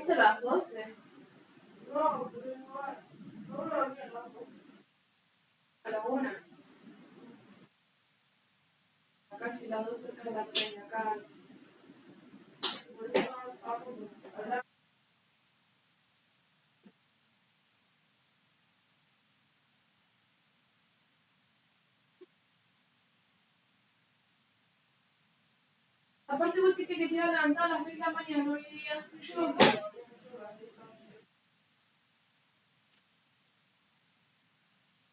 viste las 12? No, pero no lo había loco. A la 1. Casi las 12 que la 3 acá. Aparte vos que te querías levantar a las 6 de la mañana hoy día. Yo, no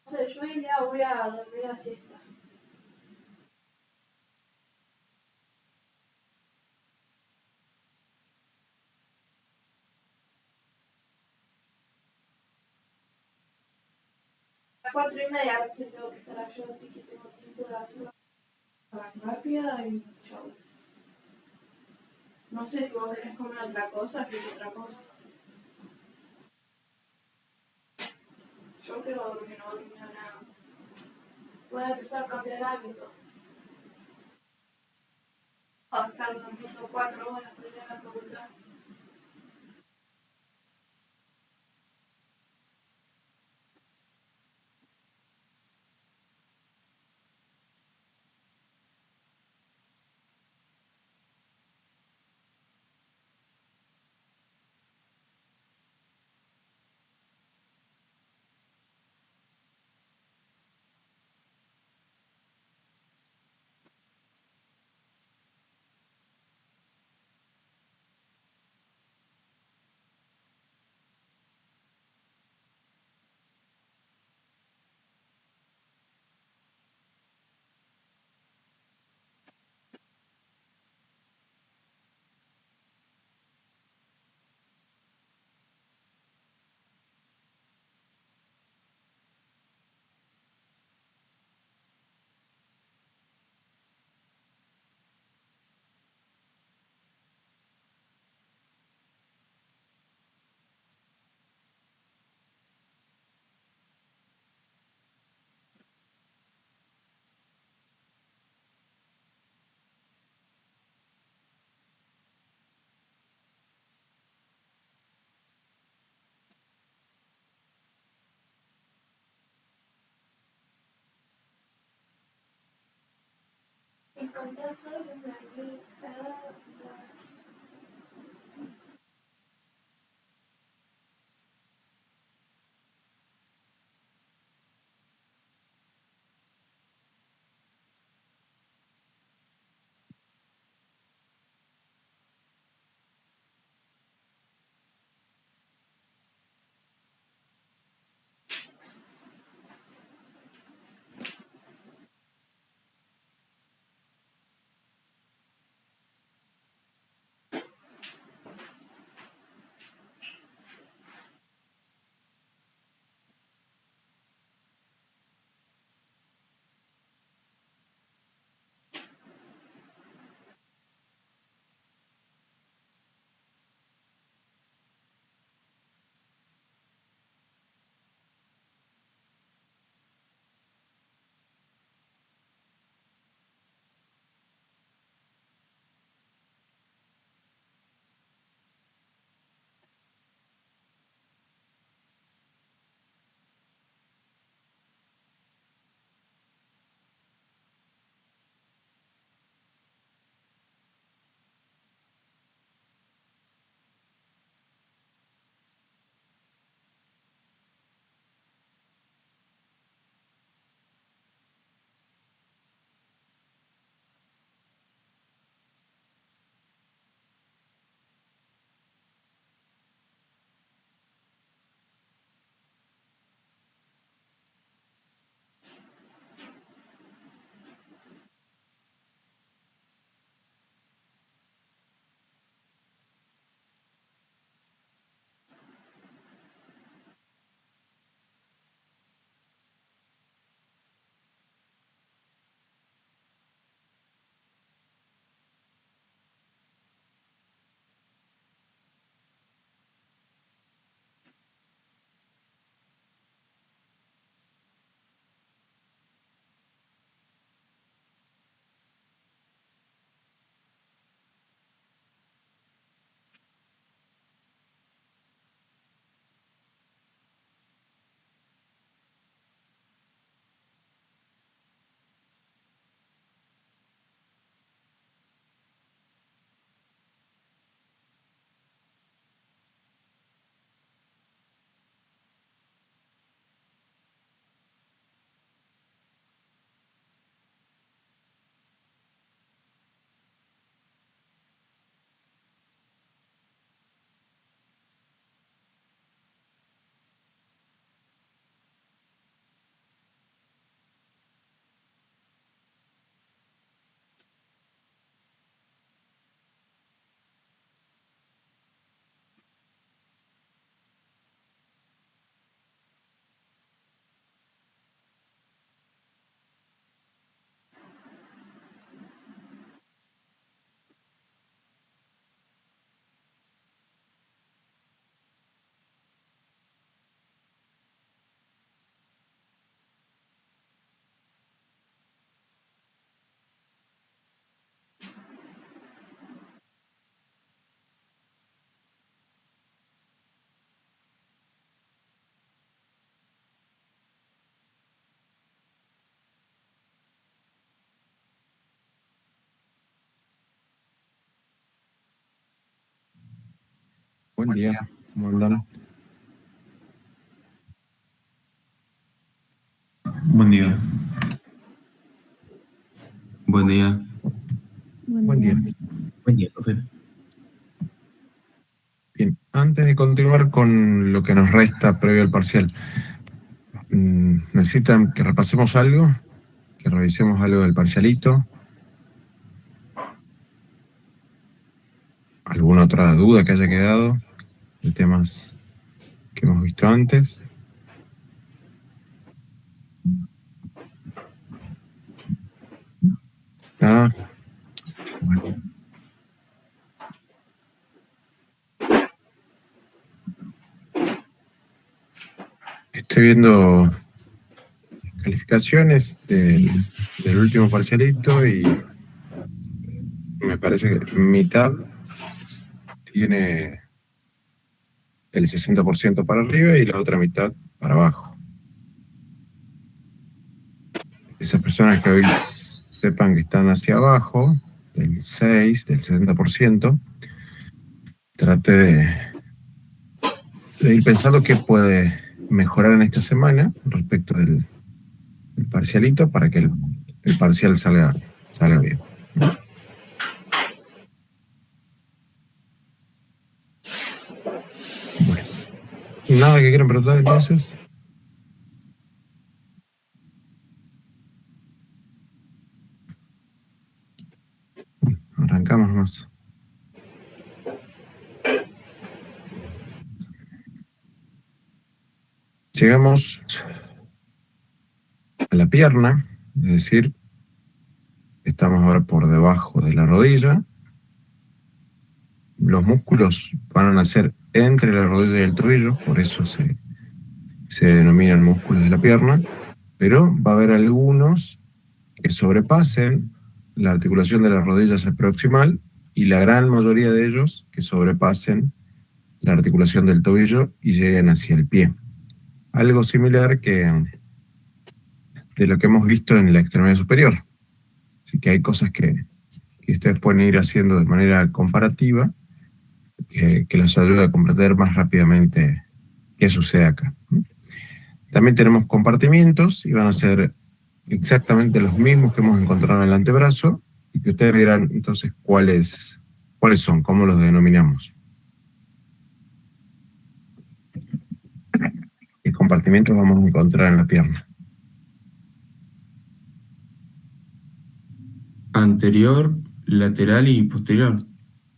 sé, yo hoy día voy a dormir la siesta. A las 4:30 a veces tengo que estar yo, así que tengo tiempo de hacerlo rápida y chau. No sé si vos querés comer otra cosa, si es otra cosa. Yo quiero dormir, no dormir nada. Voy a empezar a cambiar hábitos. A estar durmiendo 4 horas para ir a la facultad. Encontrar solo una vida. Buen día, ¿cómo andan? Buen día. Buen día. Buen día. Buen día, profe. Bien, antes de continuar con lo que nos resta previo al parcial, ¿necesitan que repasemos algo? ¿Que revisemos algo del parcialito? ¿Alguna otra duda que haya quedado de temas que hemos visto antes? Nada. Bueno. Estoy viendo calificaciones del último parcialito y me parece que mitad tiene el 60% para arriba y la otra mitad para abajo. Esas personas que hoy sepan que están hacia abajo, del 6, del 60%, trate de ir pensando qué puede mejorar en esta semana respecto del parcialito para que el parcial salga bien. Bueno, ¿nada que quieran preguntar entonces? Arrancamos más. Llegamos a la pierna, es decir, estamos ahora por debajo de la rodilla. Los músculos van a nacer entre la rodilla y el tobillo, por eso se denominan músculos de la pierna, pero va a haber algunos que sobrepasen la articulación de las rodillas proximal y la gran mayoría de ellos que sobrepasen la articulación del tobillo y lleguen hacia el pie. Algo similar que de lo que hemos visto en la extremidad superior. Así que hay cosas que ustedes pueden ir haciendo de manera comparativa que les ayuda a comprender más rápidamente qué sucede acá. También tenemos compartimientos y van a ser exactamente los mismos que hemos encontrado en el antebrazo y que ustedes dirán entonces cuáles son, cómo los denominamos. ¿Qué compartimientos vamos a encontrar en la pierna? Anterior, lateral y posterior.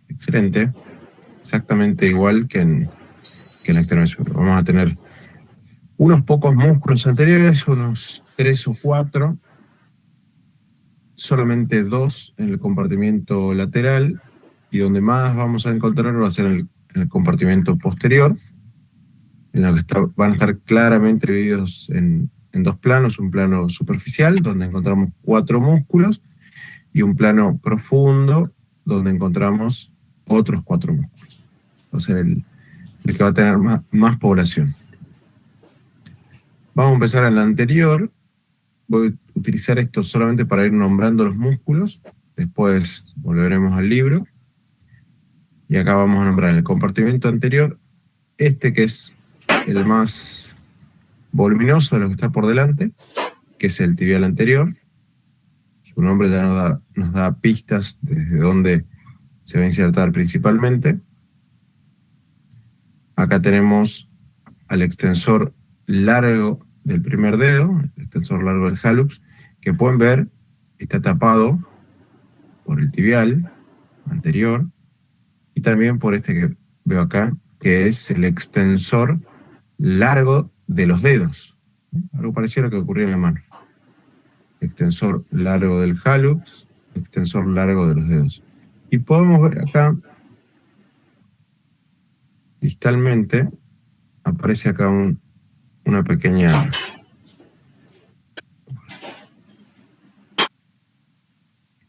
Excelente. Exactamente igual que en la extremidad superior. Vamos a tener unos pocos músculos anteriores, unos 3 o 4, solamente 2 en el compartimiento lateral, y donde más vamos a encontrar va a ser en el compartimento posterior, en lo que van a estar claramente divididos en dos planos: un plano superficial, donde encontramos 4 músculos, y un plano profundo, donde encontramos otros 4 músculos. Va a ser el que va a tener más población. Vamos a empezar en la anterior. Voy a utilizar esto solamente para ir nombrando los músculos. Después volveremos al libro. Y acá vamos a nombrar el compartimento anterior, que es el más voluminoso de lo que está por delante, que es el tibial anterior. Su nombre ya nos da pistas desde dónde se va a insertar principalmente. Acá tenemos al extensor largo del primer dedo, el extensor largo del hallux, que pueden ver está tapado por el tibial anterior y también por este que veo acá, que es el extensor largo de los dedos. Algo parecido a lo que ocurría en la mano. Extensor largo del hallux, extensor largo de los dedos. Y podemos ver acá, distalmente, aparece acá una pequeña...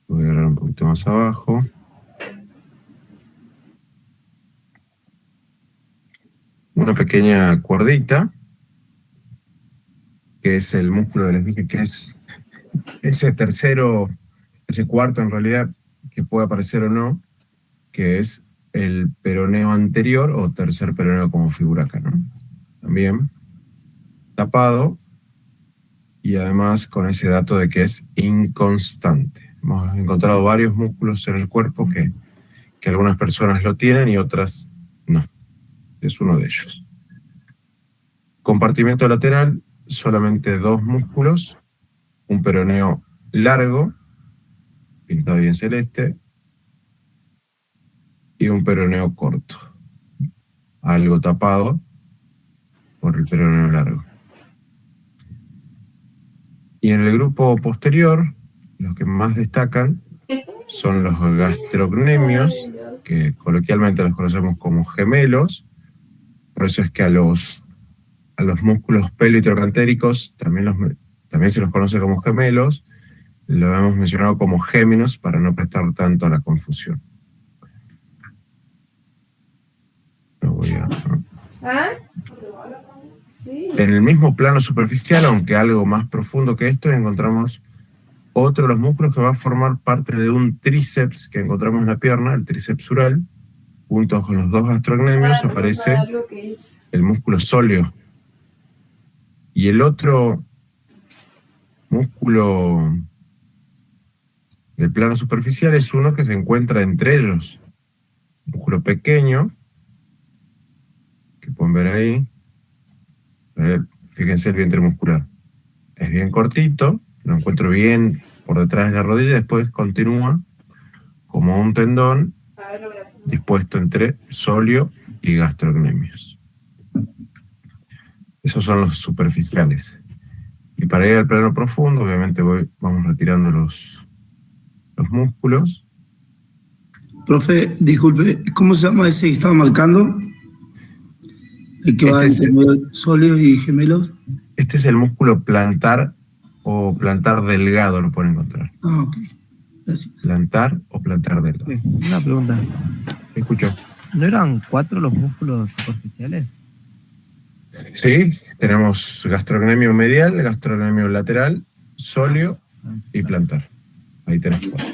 Voy a agarrar un poquito más abajo. Una pequeña cuerdita, que es el músculo del esfinge, que es ese tercero, ese cuarto en realidad, que puede aparecer o no, que es el peroneo anterior o tercer peroneo como figura acá, ¿no? También tapado y además con ese dato de que es inconstante. Hemos encontrado varios músculos en el cuerpo que algunas personas lo tienen y otras no. Es uno de ellos. Compartimento lateral, solamente dos músculos, un peroneo largo, pintado bien celeste, y un peroneo corto, algo tapado por el peroneo largo. Y en el grupo posterior, los que más destacan son los gastrocnemios, que coloquialmente los conocemos como gemelos. Por eso es que a los músculos pelvitrocantéricos también se los conoce como gemelos. Lo hemos mencionado como géminos para no prestar tanto a la confusión. ¿Ah? Sí. En el mismo plano superficial, aunque algo más profundo que esto, encontramos otro de los músculos que va a formar parte de un tríceps que encontramos en la pierna, el tríceps sural. Junto con los dos gastrocnemios aparece el músculo sóleo. Y el otro músculo del plano superficial es uno que se encuentra entre ellos. Un músculo pequeño, que pueden ver ahí. Fíjense el vientre muscular. Es bien cortito, lo encuentro bien por detrás de la rodilla, después continúa como un tendón dispuesto entre sóleo y gastrocnemios. Esos son los superficiales. Y para ir al plano profundo, obviamente vamos retirando los músculos. Profe, disculpe, ¿cómo se llama ese que estaba marcando? El que va entre sólidos y gemelos. Este es el músculo plantar o plantar delgado, lo pueden encontrar. Ah, ok. Gracias. Plantar o plantar delgado. Una pregunta. Te escucho. ¿No eran 4 los músculos superficiales? Sí, tenemos gastrocnemio medial, gastrocnemio lateral, sóleo y plantar. Ahí tenemos 4.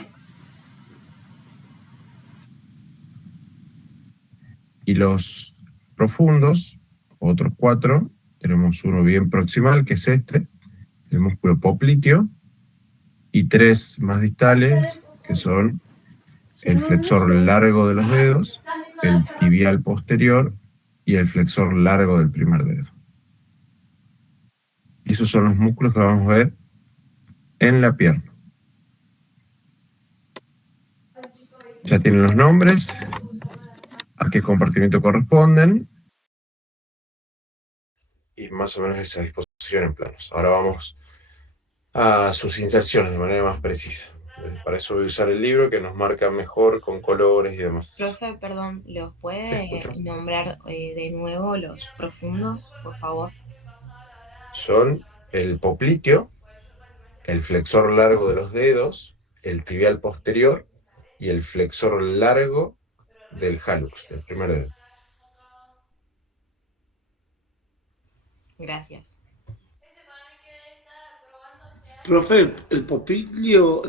Y los profundos, otros 4, tenemos uno bien proximal, que es este, el músculo popliteo, y 3 más distales, que son el flexor largo de los dedos, el tibial posterior y el flexor largo del primer dedo. Y esos son los músculos que vamos a ver en la pierna. Ya tienen los nombres, a qué compartimiento corresponden, y más o menos esa disposición en planos. Ahora vamos a sus inserciones de manera más precisa. Para eso voy a usar el libro que nos marca mejor con colores y demás. Profe, perdón, ¿los puede nombrar de nuevo los profundos, por favor? Son el popliteo, el flexor largo de los dedos, el tibial posterior y el flexor largo del hallux, del primer dedo. Gracias. Profe, el popliteo,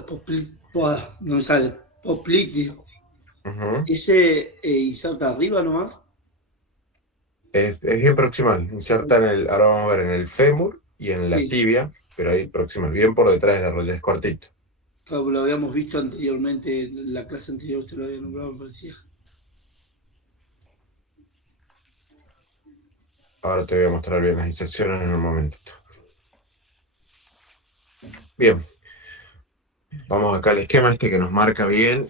no me sale, popliteo. ¿Ese inserta arriba nomás? Es bien proximal, inserta ahora vamos a ver en el fémur y en la tibia, pero ahí proximal, bien por detrás de la rodilla, es cortito. Claro, lo habíamos visto anteriormente, en la clase anterior usted lo había nombrado, me parecía. Ahora te voy a mostrar bien las inserciones en un momentito. Bien, vamos acá al esquema este que nos marca bien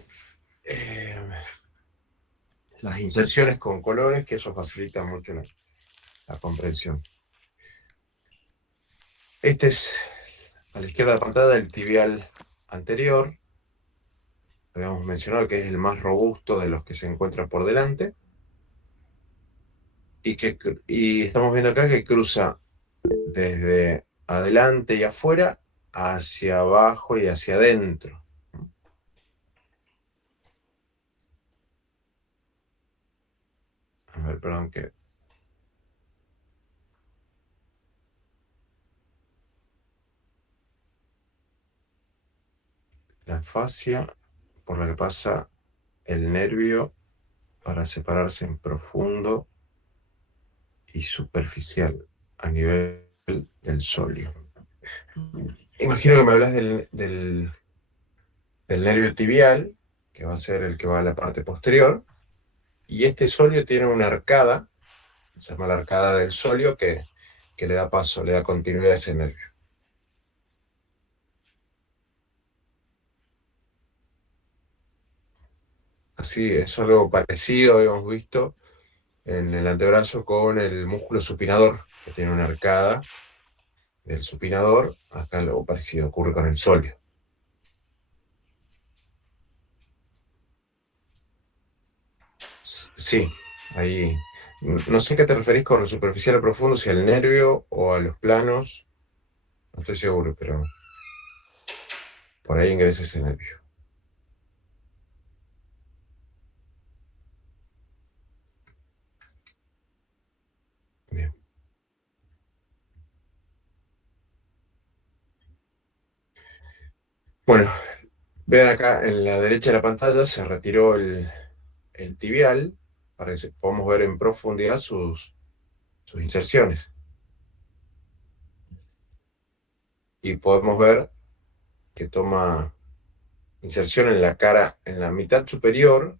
las inserciones con colores, que eso facilita mucho la comprensión. Este es, a la izquierda de la pantalla, el tibial anterior. Habíamos mencionado que es el más robusto de los que se encuentran por delante. Y estamos viendo acá que cruza desde adelante y afuera hacia abajo y hacia adentro. A ver, perdón que... La fascia por la que pasa el nervio para separarse en profundo y superficial a nivel del sóleo. Imagino que me hablas del nervio tibial, que va a ser el que va a la parte posterior, y este sóleo tiene una arcada, se llama la arcada del sóleo, que le da paso, le da continuidad a ese nervio. Así es algo parecido, habíamos visto en el antebrazo con el músculo supinador, que tiene una arcada del supinador. Acá algo parecido ocurre con el sóleo. Sí, ahí. No sé a qué te referís con lo superficial o profundo, si al nervio o a los planos. No estoy seguro, pero por ahí ingresa ese nervio. Bien. Bueno, vean acá en la derecha de la pantalla se retiró el tibial para que podamos ver en profundidad sus inserciones. Y podemos ver que toma inserción en la cara, en la mitad superior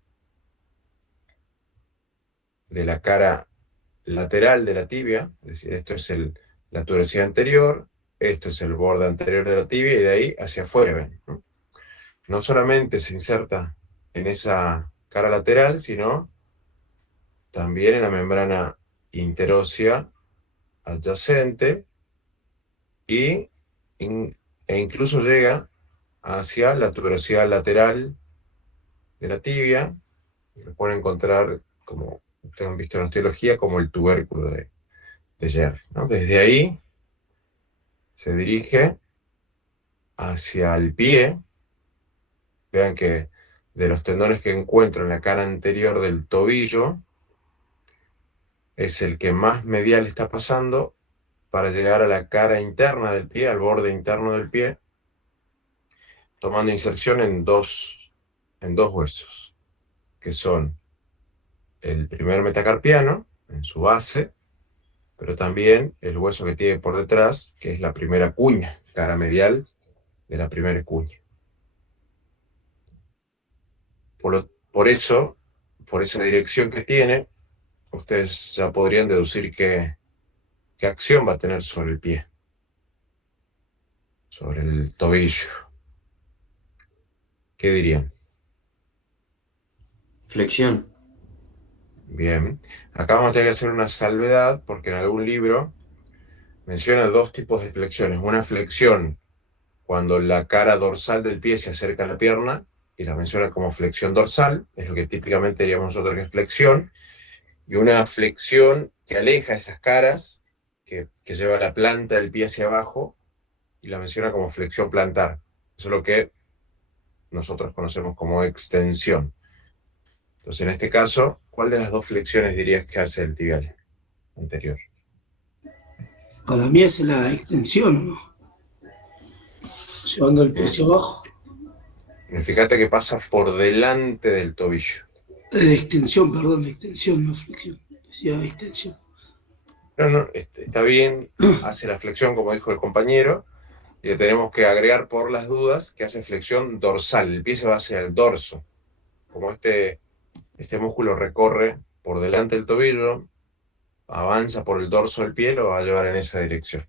de la cara lateral de la tibia, es decir, esto es la tuberosidad anterior, esto es el borde anterior de la tibia, y de ahí hacia afuera, ¿ven? No solamente se inserta en esa cara lateral, sino también en la membrana interósea adyacente e incluso llega hacia la tuberosidad lateral de la tibia, y lo pueden encontrar, como ustedes han visto en osteología, como el tubérculo de Jers, ¿no? Desde ahí se dirige hacia el pie. Vean que de los tendones que encuentro en la cara anterior del tobillo, es el que más medial está pasando para llegar a la cara interna del pie, al borde interno del pie, tomando inserción en dos huesos, que son el primer metacarpiano, en su base, pero también el hueso que tiene por detrás, que es la primera cuña, cara medial de la primera cuña. Por eso, por esa dirección que tiene, ustedes ya podrían deducir qué acción va a tener sobre el pie, sobre el tobillo. ¿Qué dirían? Flexión. Bien. Acá vamos a tener que hacer una salvedad, porque en algún libro menciona dos tipos de flexiones. Una flexión cuando la cara dorsal del pie se acerca a la pierna, y la menciona como flexión dorsal, es lo que típicamente diríamos nosotros que es flexión, y una flexión que aleja esas caras, que lleva la planta del pie hacia abajo, y la menciona como flexión plantar. Eso es lo que nosotros conocemos como extensión. Entonces, en este caso, ¿cuál de las dos flexiones dirías que hace el tibial anterior? Para mí es la extensión, ¿no? Llevando el pie hacia abajo. Fíjate que pasa por delante del tobillo. Extensión, perdón, extensión, no flexión. Decía extensión. No, está bien, hace la flexión, como dijo el compañero, y le tenemos que agregar por las dudas que hace flexión dorsal. El pie se va hacia el dorso. Como este músculo recorre por delante del tobillo, avanza por el dorso del pie, lo va a llevar en esa dirección.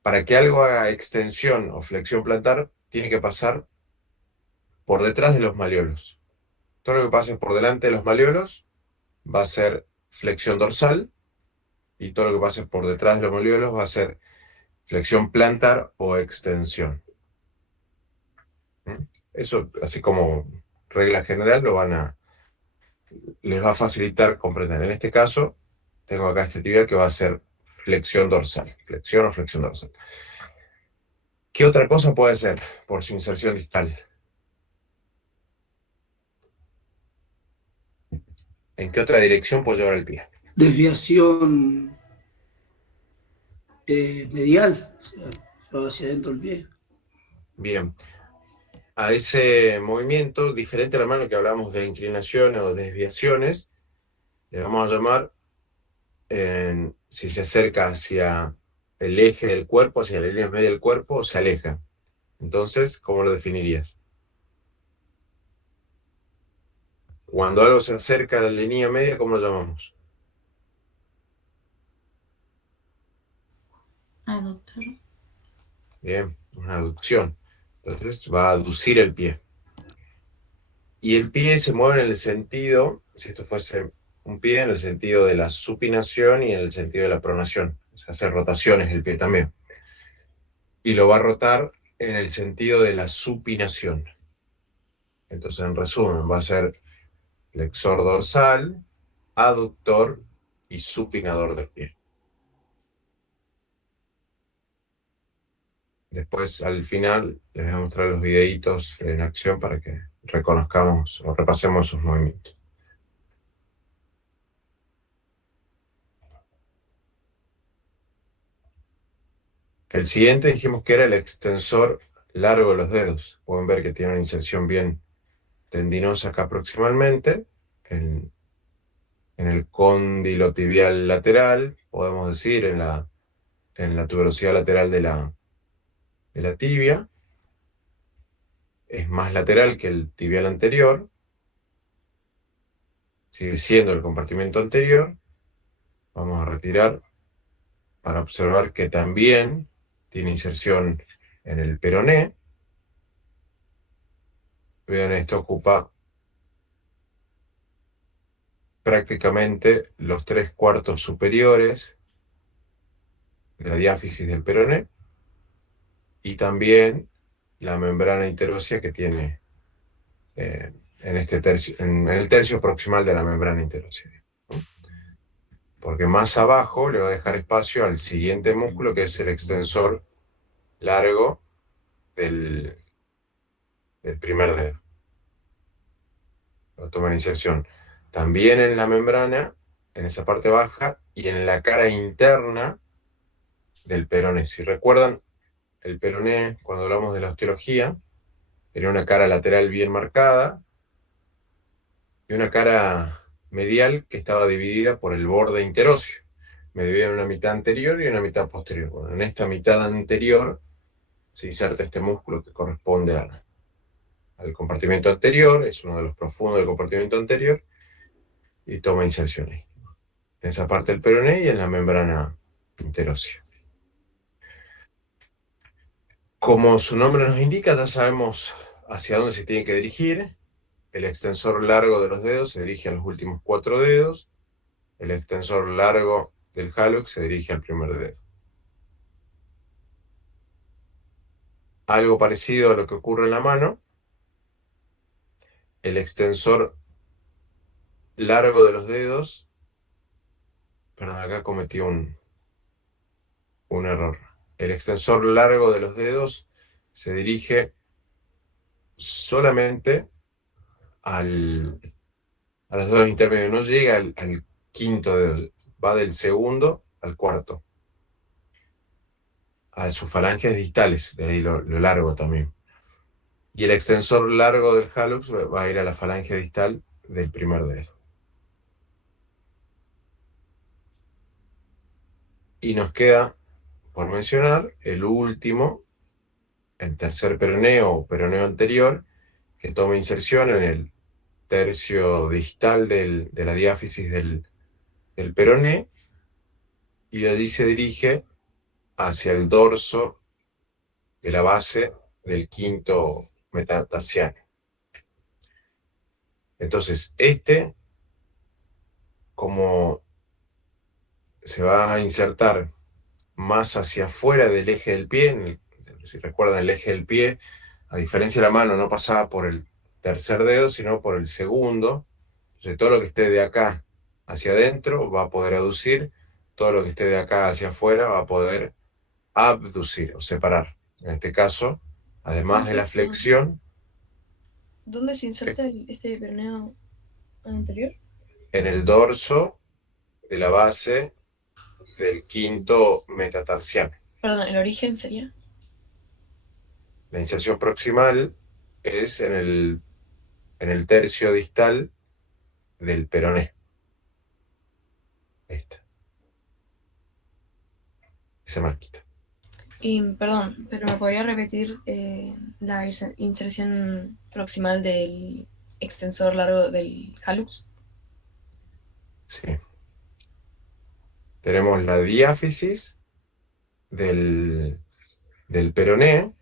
Para que algo haga extensión o flexión plantar, tiene que pasar por detrás de los malleolos. Todo lo que pase por delante de los malleolos va a ser flexión dorsal, y todo lo que pase por detrás de los malleolos va a ser flexión plantar o extensión. Eso, así como regla general, les va a facilitar comprender. En este caso, tengo acá este tibial que va a ser flexión dorsal. Flexión o flexión dorsal. ¿Qué otra cosa puede ser por su inserción distal? ¿En qué otra dirección puede llevar el pie? Desviación medial, o sea, lleva hacia adentro el pie. Bien. a ese movimiento, diferente a la mano que hablamos de inclinaciones o desviaciones, le vamos a llamar, si se acerca hacia el eje del cuerpo, hacia la línea media del cuerpo, o se aleja. Entonces, ¿cómo lo definirías? Cuando algo se acerca a la línea media, ¿cómo lo llamamos? Aductor. Bien, una aducción. Entonces va a aducir el pie. Y el pie se mueve en el sentido, si esto fuese un pie, en el sentido de la supinación y en el sentido de la pronación. O sea, hace rotaciones el pie también. Y lo va a rotar en el sentido de la supinación. Entonces, en resumen, va a ser flexor dorsal, aductor y supinador del pie. Después, al final, les voy a mostrar los videitos en acción para que reconozcamos o repasemos sus movimientos. El siguiente dijimos que era el extensor largo de los dedos. Pueden ver que tiene una inserción bien tendinosa acá proximalmente, en el cóndilo tibial lateral, podemos decir, en la tuberosidad lateral de la tibia. Es más lateral que el tibial anterior. Sigue siendo el compartimento anterior. Vamos a retirar para observar que también tiene inserción en el peroné. Vean, esto ocupa prácticamente los 3/4 superiores de la diáfisis del peroné y también la membrana interósea que tiene en el tercio proximal de la membrana interósea. Porque más abajo le va a dejar espacio al siguiente músculo, que es el extensor largo del primer dedo. Lo toma en inserción también en la membrana, en esa parte baja, y en la cara interna del peroné. Si recuerdan, el peroné, cuando hablamos de la osteología, tenía una cara lateral bien marcada y una cara medial que estaba dividida por el borde interóseo. Me dividía en una mitad anterior y una mitad posterior. Bueno, en esta mitad anterior se inserta este músculo que corresponde al compartimento anterior, es uno de los profundos del compartimento anterior, y toma inserción ahí, en esa parte del peroné y en la membrana interósea. Como su nombre nos indica, ya sabemos hacia dónde se tiene que dirigir. El extensor largo de los dedos se dirige a los últimos 4 dedos. El extensor largo del hallux se dirige al primer dedo. Algo parecido a lo que ocurre en la mano. El extensor largo de los dedos, perdón, acá cometí un error. El extensor largo de los dedos se dirige solamente a los dedos intermedios, no llega al quinto dedo, va del segundo al cuarto, a sus falanges distales, de ahí lo largo también. Y el extensor largo del hallux va a ir a la falange distal del primer dedo. Y nos queda por mencionar el último, el tercer peroneo o peroneo anterior, que toma inserción en el tercio distal de la diáfisis del peroné, y de allí se dirige hacia el dorso de la base del quinto metatarsiano. Entonces, como se va a insertar más hacia afuera del eje del pie, si recuerdan, el eje del pie, a diferencia de la mano, no pasaba por el tercer dedo, sino por el segundo. Entonces, todo lo que esté de acá hacia adentro va a poder aducir, todo lo que esté de acá hacia afuera va a poder abducir o separar. En este caso, además de la flexión, ¿Dónde se inserta este peroneo anterior? en el dorso de la base del quinto metatarsiano. Perdón, ¿el origen sería? La inserción proximal es en el tercio distal del peroné. Esta. Esa marquita. Y perdón, pero ¿me podría repetir la inserción proximal del extensor largo del hallux? Sí. Tenemos la diáfisis del peroné,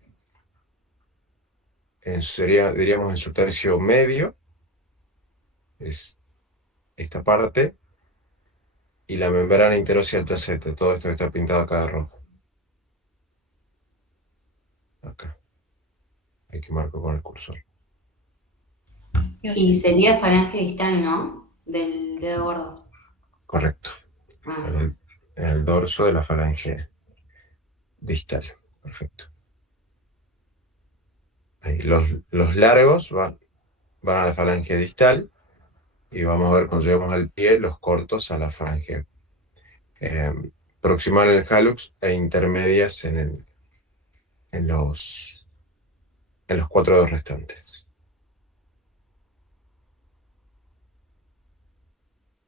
diríamos en su tercio medio, es esta parte, y la membrana interósea del tacete. Todo esto está pintado acá de rojo. Acá. Hay que marcar con el cursor. Gracias. Y sería falange distal, ¿no? Del dedo gordo. Correcto. Ah. En el dorso de la falange distal. Perfecto. Ahí, los largos van a la falange distal, y vamos a ver cuando lleguemos al pie los cortos a la falange proximal en el hallux e intermedias en los 4 dedos restantes.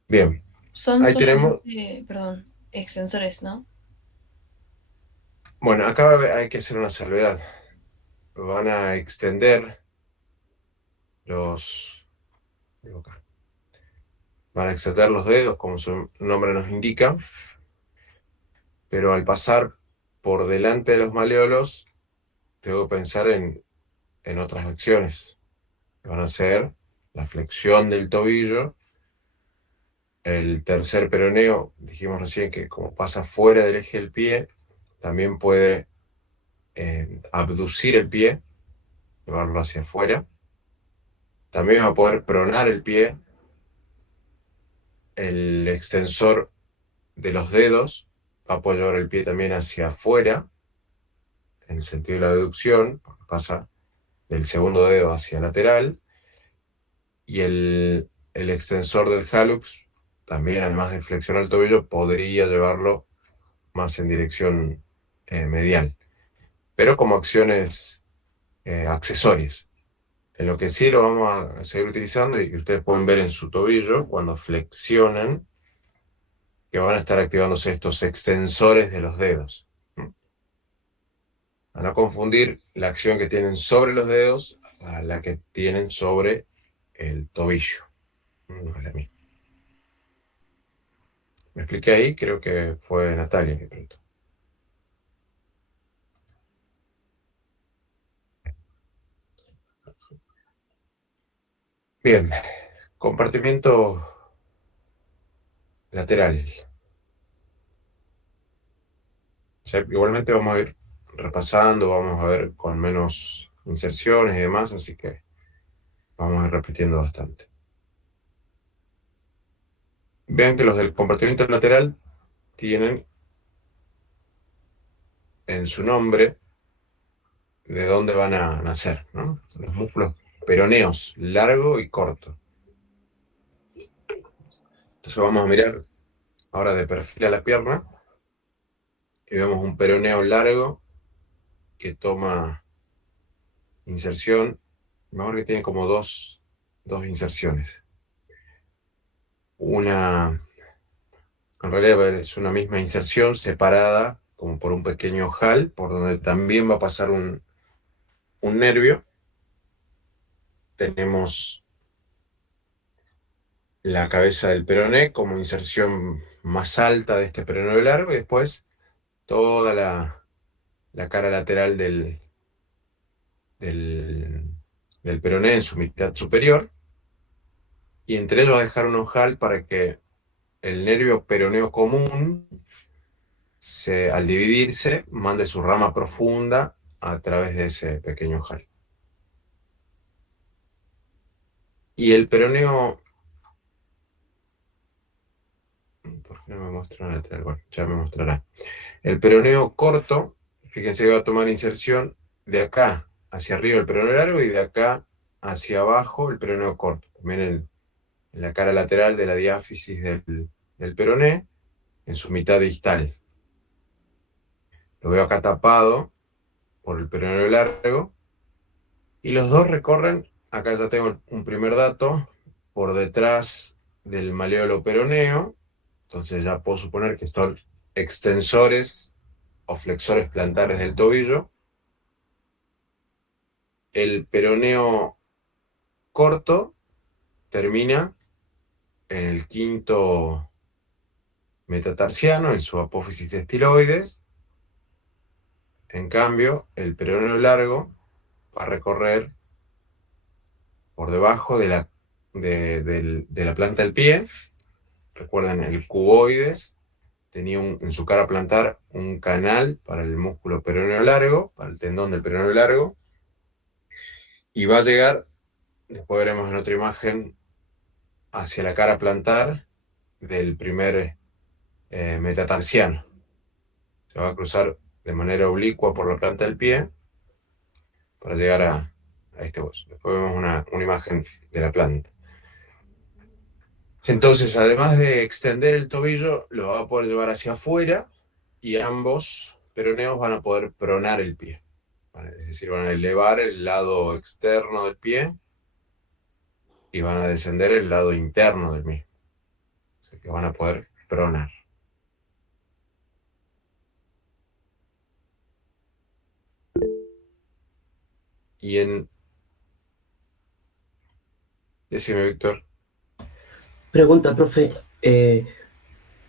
Bien. Son Ahí tenemos. solamente, perdón, extensores, ¿no? Bueno, acá hay que hacer una salvedad. Van a extender los. digo acá. Van a extender los dedos, como su nombre nos indica, pero al pasar por delante de los maleolos, tengo que pensar en otras acciones. Van a ser la flexión del tobillo, el tercer peroneo, dijimos recién que como pasa fuera del eje del pie, también puede abducir el pie, llevarlo hacia afuera. También va a poder pronar el pie. El extensor de los dedos va a poder llevar el pie también hacia afuera, en el sentido de la deducción, porque pasa del segundo dedo hacia lateral. Y el extensor del hallux, también además de flexionar el tobillo, podría llevarlo más en dirección medial, pero como acciones accesorias. En lo que sí lo vamos a seguir utilizando, y que ustedes pueden ver en su tobillo, cuando flexionan, que van a estar activándose estos extensores de los dedos. A no confundir la acción que tienen sobre los dedos a la que tienen sobre el tobillo. No es la misma. ¿Me expliqué ahí? Creo que fue Natalia que preguntó. Bien, compartimiento lateral. O sea, igualmente vamos a ir repasando, vamos a ver con menos inserciones y demás, así que vamos a ir repitiendo bastante. Vean que los del compartimiento lateral tienen en su nombre de dónde van a nacer, ¿no? Los músculos peroneos, largo y corto. Entonces vamos a mirar ahora de perfil a la pierna y vemos un peroneo largo que toma inserción. Mejor que tiene como dos inserciones. Una, en realidad es una misma inserción separada como por un pequeño ojal, por donde también va a pasar un nervio. Tenemos la cabeza del peroné como inserción más alta de este peroneo largo, y después toda la cara lateral del peroné en su mitad superior, y entre ellos dejar un ojal para que el nervio peroneo común, al dividirse, mande su rama profunda a través de ese pequeño ojal. Y el peroneo... ¿Por qué no me muestra la lateral? Bueno, ya me mostrará. El peroneo corto, fíjense que va a tomar inserción de acá hacia arriba el peroneo largo y de acá hacia abajo el peroneo corto. También en la cara lateral de la diáfisis del peroné, en su mitad distal. Lo veo acá tapado por el peroneo largo, Y los dos recorren, acá ya tengo un primer dato, por detrás del maleolo peroneo. Entonces ya puedo suponer que son extensores o flexores plantares del tobillo. El peroneo corto termina en el quinto metatarsiano, en su apófisis estiloides. En cambio, el peroneo largo va a recorrer por debajo de la planta del pie. Recuerden, el cuboides tenía en su cara plantar un canal para el músculo peroneo largo, para el tendón del peroneo largo, y va a llegar, después veremos en otra imagen, hacia la cara plantar del primer metatarsiano. Se va a cruzar de manera oblicua por la planta del pie para llegar a este hueso. Después vemos una imagen de la planta. Entonces, además de extender el tobillo, lo va a poder llevar hacia afuera y ambos peroneos van a poder pronar el pie. ¿Vale? Es decir, van a elevar el lado externo del pie y van a descender el lado interno del mismo. O sea que van a poder pronar. Y Decime, Víctor. Pregunta, profe,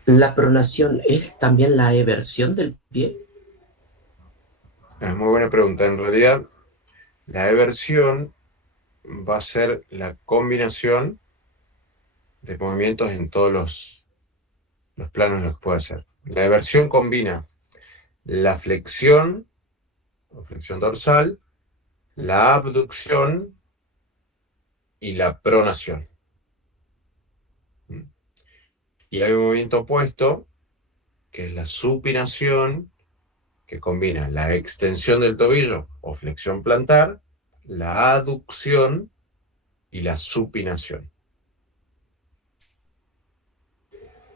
¿la pronación es también la eversión del pie? Es muy buena pregunta. En realidad, la eversión va a ser la combinación de movimientos en todos los planos en los que puede hacer. La eversión combina la flexión, o flexión dorsal, la abducción y la pronación. Y hay un movimiento opuesto, que es la supinación, que combina la extensión del tobillo o flexión plantar, la aducción y la supinación.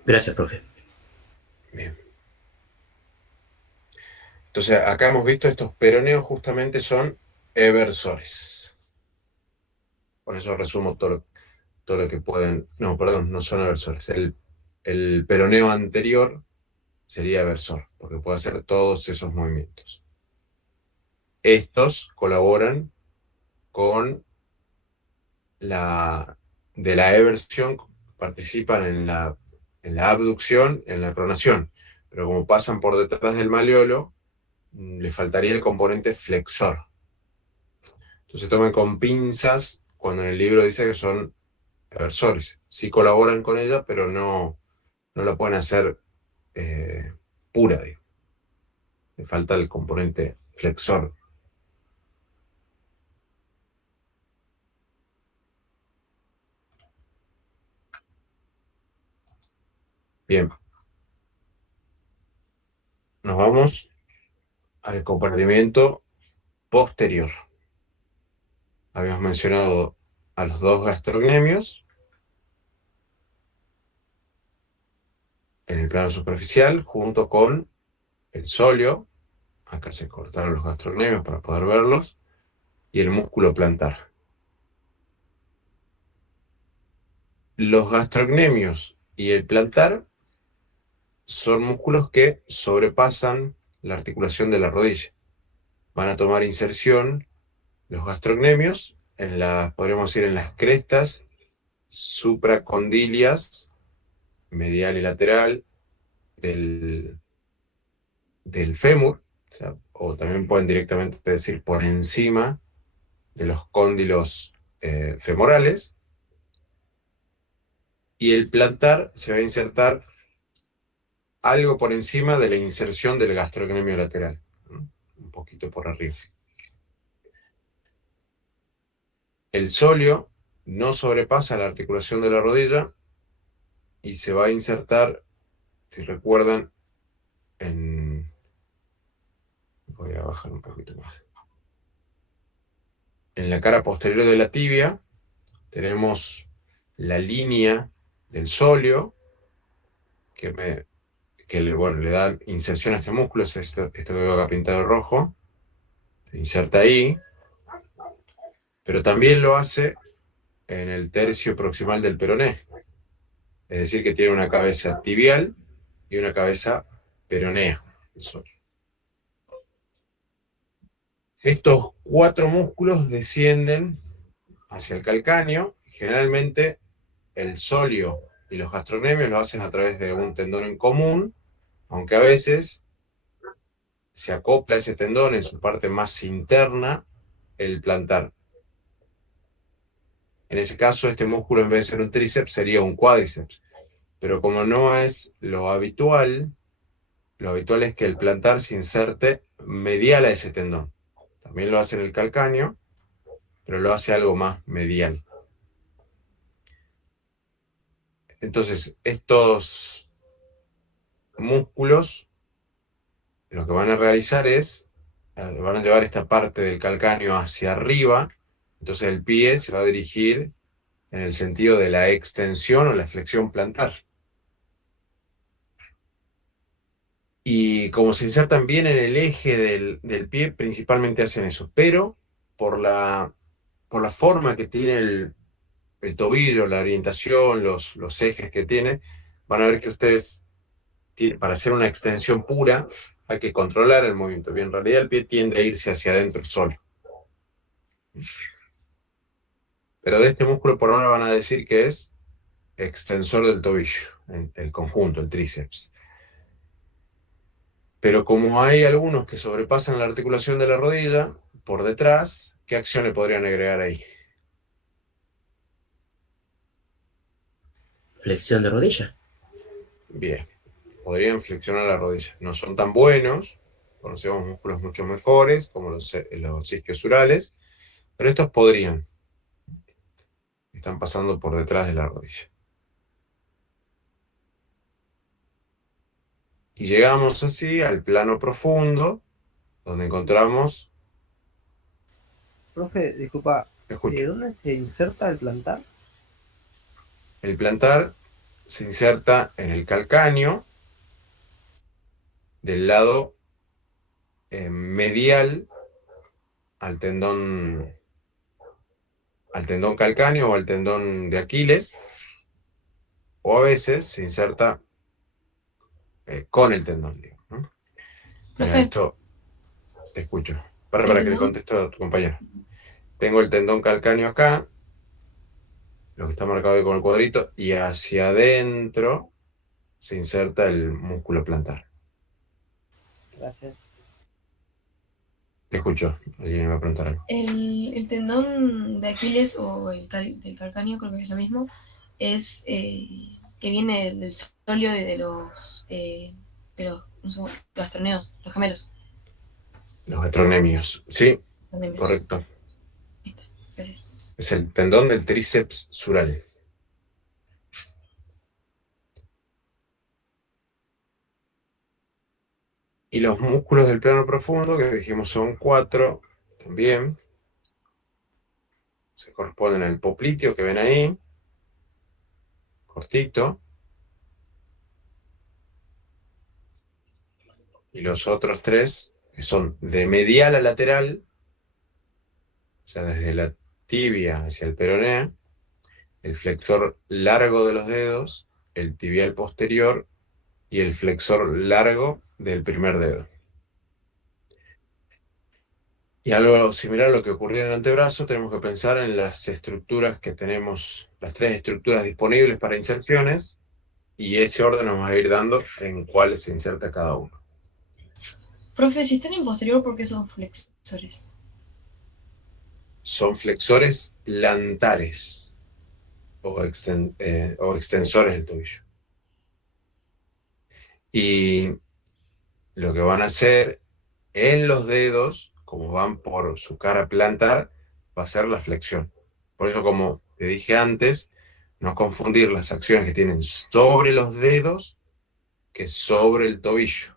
Gracias, profe. Bien. Entonces, acá hemos visto estos peroneos justamente son eversores. Por eso resumo todo lo que pueden... No, perdón, no son eversores. El peroneo anterior sería eversor, porque puede hacer todos esos movimientos. Estos colaboran con de la eversión, participan en la abducción, en la pronación, pero como pasan por detrás del maleolo, le faltaría el componente flexor. Entonces tomen con pinzas cuando en el libro dice que son eversores. Sí colaboran con ella, pero no la pueden hacer pura, digo. Le falta el componente flexor. Bien. Nos vamos al compartimiento posterior. Habíamos mencionado a los dos gastrocnemios en el plano superficial, junto con el sóleo. Acá se cortaron los gastrocnemios para poder verlos. Y el músculo plantar. Los gastrocnemios y el plantar son músculos que sobrepasan la articulación de la rodilla. Van a tomar inserción los gastrocnemios podríamos decir, en las crestas supracondilias, medial y lateral, del fémur, o también pueden directamente decir por encima de los cóndilos femorales, y el plantar se va a insertar algo por encima de la inserción del gastrocnemio lateral, ¿no? Un poquito por arriba. El sóleo no sobrepasa la articulación de la rodilla y se va a insertar, si recuerdan, voy a bajar un poquito más. En la cara posterior de la tibia tenemos la línea del sóleo que le dan inserción a este músculo, es esto que veo acá pintado de rojo. Se inserta ahí. pero también lo hace en el tercio proximal del peroné. Es decir, que tiene una cabeza tibial y una cabeza peronea. El sóleo. Estos 4 músculos descienden hacia el calcáneo. Generalmente el sóleo y los gastrocnemios lo hacen a través de un tendón en común, aunque a veces se acopla ese tendón en su parte más interna, el plantar. En ese caso, este músculo, en vez de ser un tríceps, sería un cuádriceps. Pero como no es lo habitual es que el plantar se inserte medial a ese tendón. También lo hace en el calcáneo, pero lo hace algo más medial. Entonces, estos músculos lo que van a realizar es, van a llevar esta parte del calcáneo hacia arriba, entonces el pie se va a dirigir en el sentido de la extensión o la flexión plantar. Y como se insertan bien en el eje del pie, principalmente hacen eso, pero por la forma que tiene el tobillo, la orientación, los ejes que tiene, van a ver que ustedes, para hacer una extensión pura, hay que controlar el movimiento. Y en realidad el pie tiende a irse hacia adentro solo. Pero de este músculo por ahora van a decir que es extensor del tobillo, el conjunto, el tríceps. Pero como hay algunos que sobrepasan la articulación de la rodilla, por detrás, ¿qué acción le podrían agregar ahí? Flexión de rodilla. Bien, podrían flexionar la rodilla. No son tan buenos, conocemos músculos mucho mejores, como los isquiosurales, pero estos podrían. Están pasando por detrás de la rodilla. Y llegamos así al plano profundo, donde encontramos... Profe, disculpa, Escucho. ¿de dónde se inserta el plantar? El plantar se inserta en el calcáneo del lado medial al tendón calcáneo o al tendón de Aquiles, o a veces se inserta con el tendón, digo, ¿no? Mira, esto te escucho. Para que le contesto a tu compañero. Tengo el tendón calcáneo acá, lo que está marcado ahí con el cuadrito, y hacia adentro se inserta el músculo plantar. Gracias. Te escucho. Alguien me va a preguntar algo. El tendón de Aquiles o del calcáneo, creo que es lo mismo, es que viene del sóleo y de los gastroneos, los gemelos. Los gastrocnemios. Sí, Gastrocnemios. correcto. Gracias. Es el tendón del tríceps sural. Y los músculos del plano profundo, que dijimos son 4, también se corresponden al popliteo que ven ahí, cortito. Y los otros 3, que son de medial a lateral, o sea, desde la tibia hacia el peroné, el flexor largo de los dedos, el tibial posterior y el flexor largo del primer dedo. Y algo similar a lo que ocurría en el antebrazo, tenemos que pensar en las estructuras que tenemos, las 3 estructuras disponibles para inserciones, y ese orden nos va a ir dando en cuáles se inserta cada uno. Profe, si están en posterior, ¿por qué son flexores? Son flexores plantares o extensores del tobillo. Y lo que van a hacer en los dedos, como van por su cara plantar, va a ser la flexión. Por eso, como te dije antes, no confundir las acciones que tienen sobre los dedos que sobre el tobillo.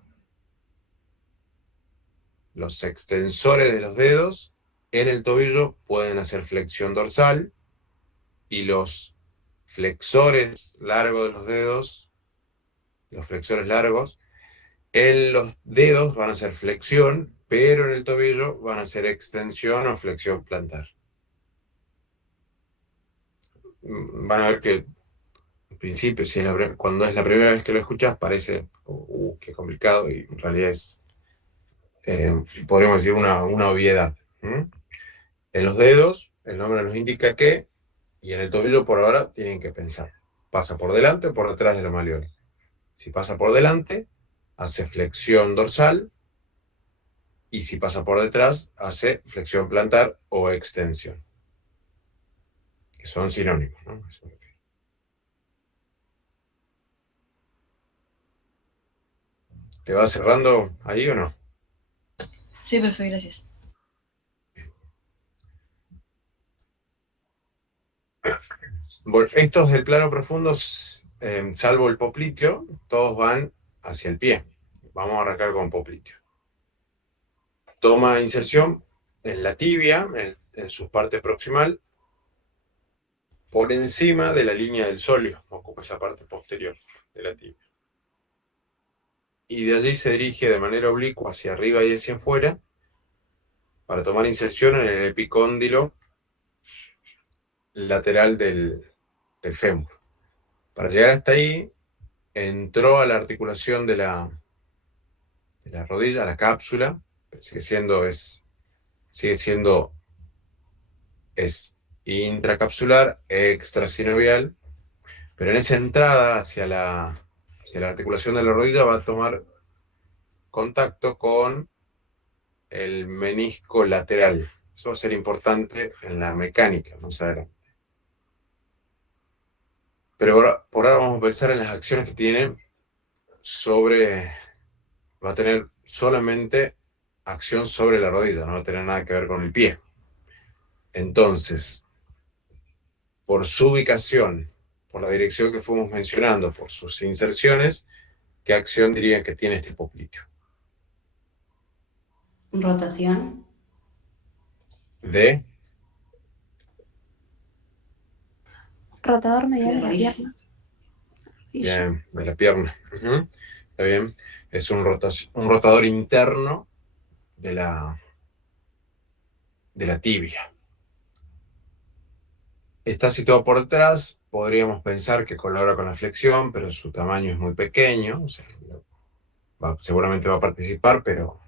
Los extensores de los dedos en el tobillo pueden hacer flexión dorsal, y los flexores largos de los dedos, los flexores largos, en los dedos van a hacer flexión, pero en el tobillo van a hacer extensión o flexión plantar. van a ver que al principio, cuando es la primera vez que lo escuchas, parece, qué complicado, y en realidad es, podríamos decir, una obviedad. En los dedos, el nombre nos indica que, y en el tobillo por ahora tienen que pensar. ¿Pasa por delante o por detrás de la malleola? Si pasa por delante, hace flexión dorsal, y si pasa por detrás, hace flexión plantar o extensión, que son sinónimos, ¿no? ¿Te va cerrando ahí o no? Sí, profe, gracias. Bueno, estos del plano profundo, salvo el popliteo, todos van hacia el pie. Vamos a arrancar con popliteo. Toma inserción en la tibia, en su parte proximal, por encima de la línea del sóleo, ocupa esa parte posterior de la tibia. Y de allí se dirige de manera oblicua hacia arriba y hacia afuera para tomar inserción en el epicóndilo lateral del fémur. Para llegar hasta ahí, entró a la articulación de la rodilla, a la cápsula, pero sigue siendo intracapsular, extrasinovial, pero en esa entrada hacia la articulación de la rodilla va a tomar contacto con el menisco lateral. Eso va a ser importante en la mecánica más adelante. Pero por ahora vamos a pensar en las acciones que tiene va a tener solamente acción sobre la rodilla, no va a tener nada que ver con el pie. Entonces, por su ubicación, por la dirección que fuimos mencionando, por sus inserciones, ¿qué acción dirían que tiene este popliteo? Rotación. Rotador medial de la rodilla. pierna. Bien, de la pierna. Está bien. Es un rotador interno de la tibia. Está situado por detrás. Podríamos pensar que colabora con la flexión, pero su tamaño es muy pequeño. O sea, seguramente va a participar, pero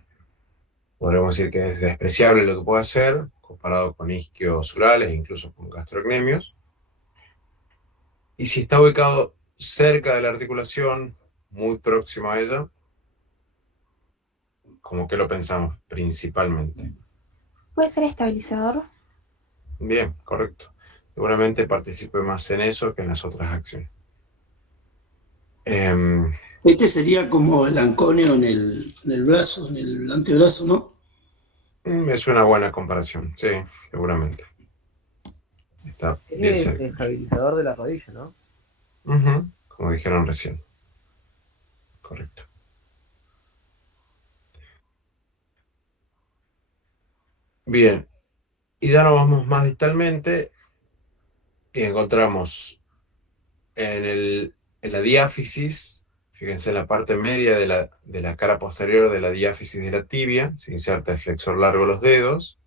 podríamos decir que es despreciable lo que puede hacer, comparado con isquiosurales e incluso con gastrocnemios. Y si está ubicado cerca de la articulación, muy próximo a ella, ¿cómo que lo pensamos principalmente? Puede ser estabilizador. Bien, correcto. Seguramente participe más en eso que en las otras acciones. Este sería como el anconio en el brazo, en el antebrazo, ¿no? Es una buena comparación, sí, seguramente. Está bien Es cerca. estabilizador de la rodilla, ¿no? Como dijeron recién. Correcto. Bien. Y ya nos vamos más distalmente y encontramos en la diáfisis, fíjense en la parte media de la cara posterior de la diáfisis de la tibia, se inserta el flexor largo de los dedos.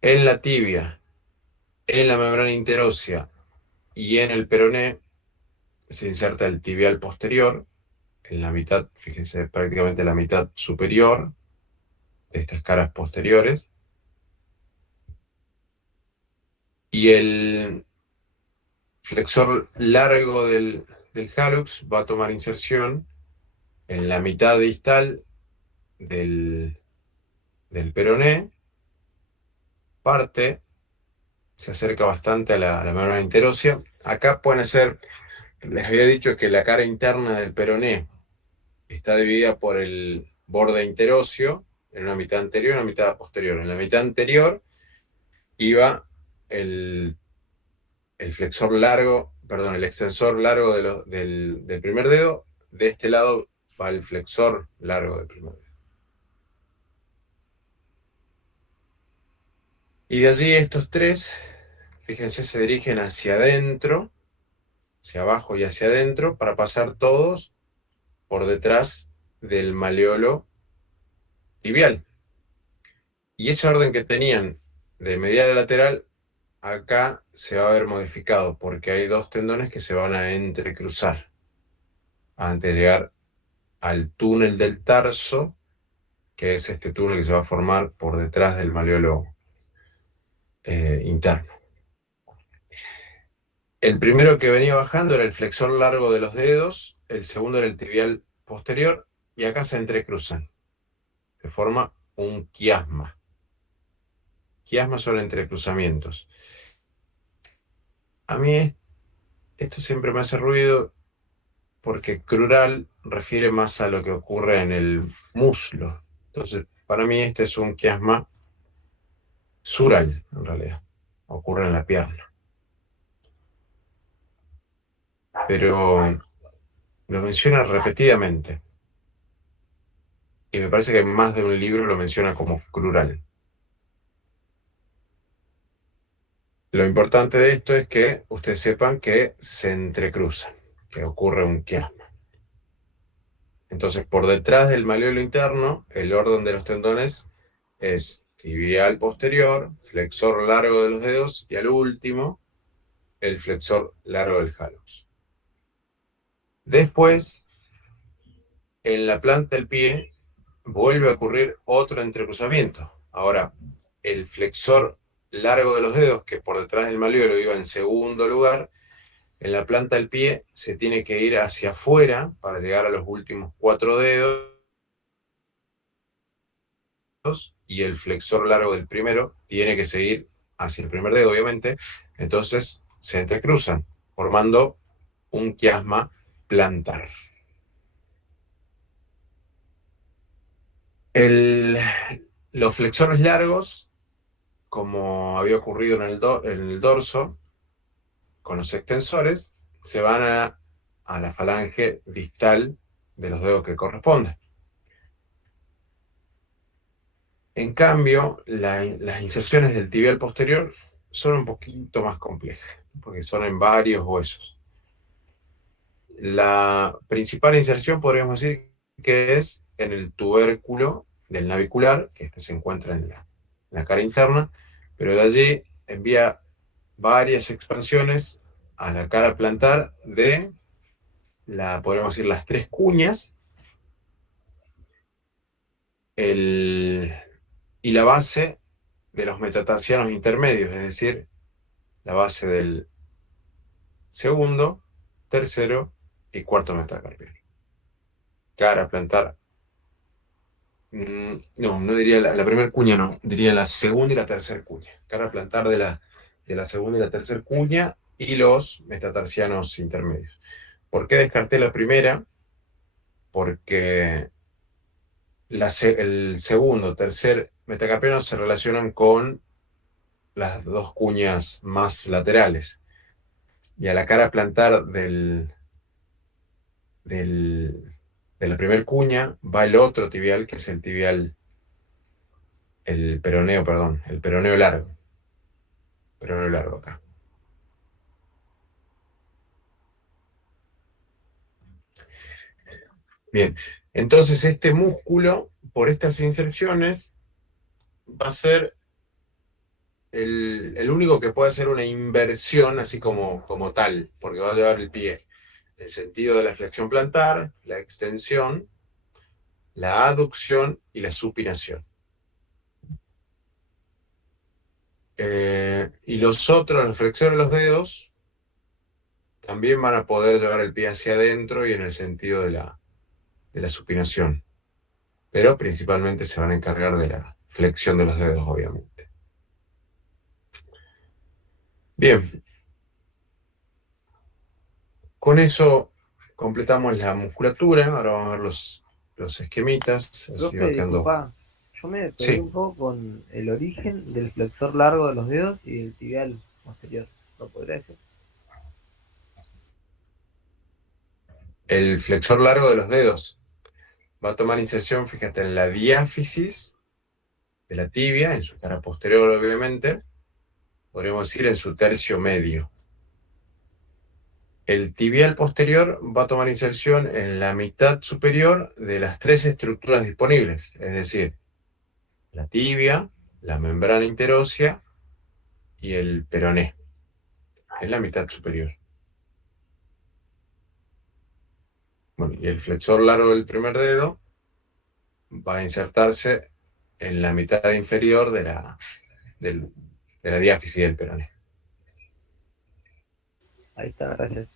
En la tibia, en la membrana interósea y en el peroné se inserta el tibial posterior, en la mitad, fíjense, prácticamente la mitad superior de estas caras posteriores. Y el flexor largo del hallux va a tomar inserción en la mitad distal del peroné, se acerca bastante a la membrana interósea. Acá pueden ser, les había dicho que la cara interna del peroné está dividida por el borde interóseo, en una mitad anterior y una mitad posterior. En la mitad anterior iba el flexor largo, perdón, el extensor largo del primer dedo. De este lado va el flexor largo del primer dedo. Y de allí estos tres, fíjense, se dirigen hacia adentro, hacia abajo y hacia adentro, para pasar todos por detrás del maleolo tibial. Y ese orden que tenían de medial a lateral acá se va a ver modificado porque hay dos tendones que se van a entrecruzar antes de llegar al túnel del tarso, que es este túnel que se va a formar por detrás del malleolo interno. El primero que venía bajando era el flexor largo de los dedos, el segundo era el tibial posterior, y acá se entrecruzan. Se forma un quiasma. Quiasmas son entrecruzamientos. A mí esto siempre me hace ruido porque crural refiere más a lo que ocurre en el muslo. Entonces, para mí este es un quiasma sural, en realidad. Ocurre en la pierna. Pero lo menciona repetidamente. Y me parece que más de un libro lo menciona como crural. Lo importante de esto es que ustedes sepan que se entrecruzan, que ocurre un quiasma. Entonces, por detrás del malleolo interno, el orden de los tendones es tibial posterior, flexor largo de los dedos y al último, el flexor largo del hallux. Después, en la planta del pie, vuelve a ocurrir otro entrecruzamiento. Ahora, el flexor largo de los dedos, que por detrás del malleolo iba en segundo lugar, en la planta del pie se tiene que ir hacia afuera para llegar a los últimos 4 dedos, y el flexor largo del primero tiene que seguir hacia el primer dedo, obviamente. Entonces se entrecruzan, formando un quiasma plantar. Los flexores largos, como había ocurrido en el dorso, con los extensores, se van a la falange distal de los dedos que corresponden. En cambio, las inserciones del tibial posterior son un poquito más complejas, porque son en varios huesos. La principal inserción podríamos decir que es en el tubérculo del navicular, que se encuentra en la cara interna, pero de allí envía varias expansiones a la cara plantar de podríamos decir, las 3 cuñas, y la base de los metatarsianos intermedios, es decir, la base del segundo, tercero y cuarto metacarpiano. Cara plantar. No diría la primera cuña, no. Diría la segunda y la tercera cuña. Cara plantar de la segunda y la tercera cuña y los metatarsianos intermedios. ¿Por qué descarté la primera? Porque el segundo, tercer metacarpiano se relacionan con las 2 cuñas más laterales. Y a la cara plantar de la primera cuña va el otro tibial, que es el peroneo largo. Peroneo largo acá. Bien, entonces este músculo, por estas inserciones, va a ser el único que puede hacer una inversión así como tal, porque va a llevar el pie el sentido de la flexión plantar, la extensión, la aducción y la supinación. Y los flexores de los dedos, también van a poder llevar el pie hacia adentro y en el sentido de la supinación. Pero principalmente se van a encargar de la flexión de los dedos, obviamente. Bien. Con eso completamos la musculatura. Ahora vamos a ver los esquemitas. Así Profe, disculpa, yo me perdí un poco con el origen del flexor largo de los dedos y del tibial posterior. ¿Lo podría decir? El flexor largo de los dedos va a tomar inserción, fíjate, en la diáfisis de la tibia, en su cara posterior, obviamente. Podríamos decir en su tercio medio. El tibial posterior va a tomar inserción en la mitad superior de las 3 estructuras disponibles, es decir, la tibia, la membrana interósea y el peroné, en la mitad superior. Bueno, y el flexor largo del primer dedo va a insertarse en la mitad inferior de la diáfisis del peroné. Ahí está, gracias.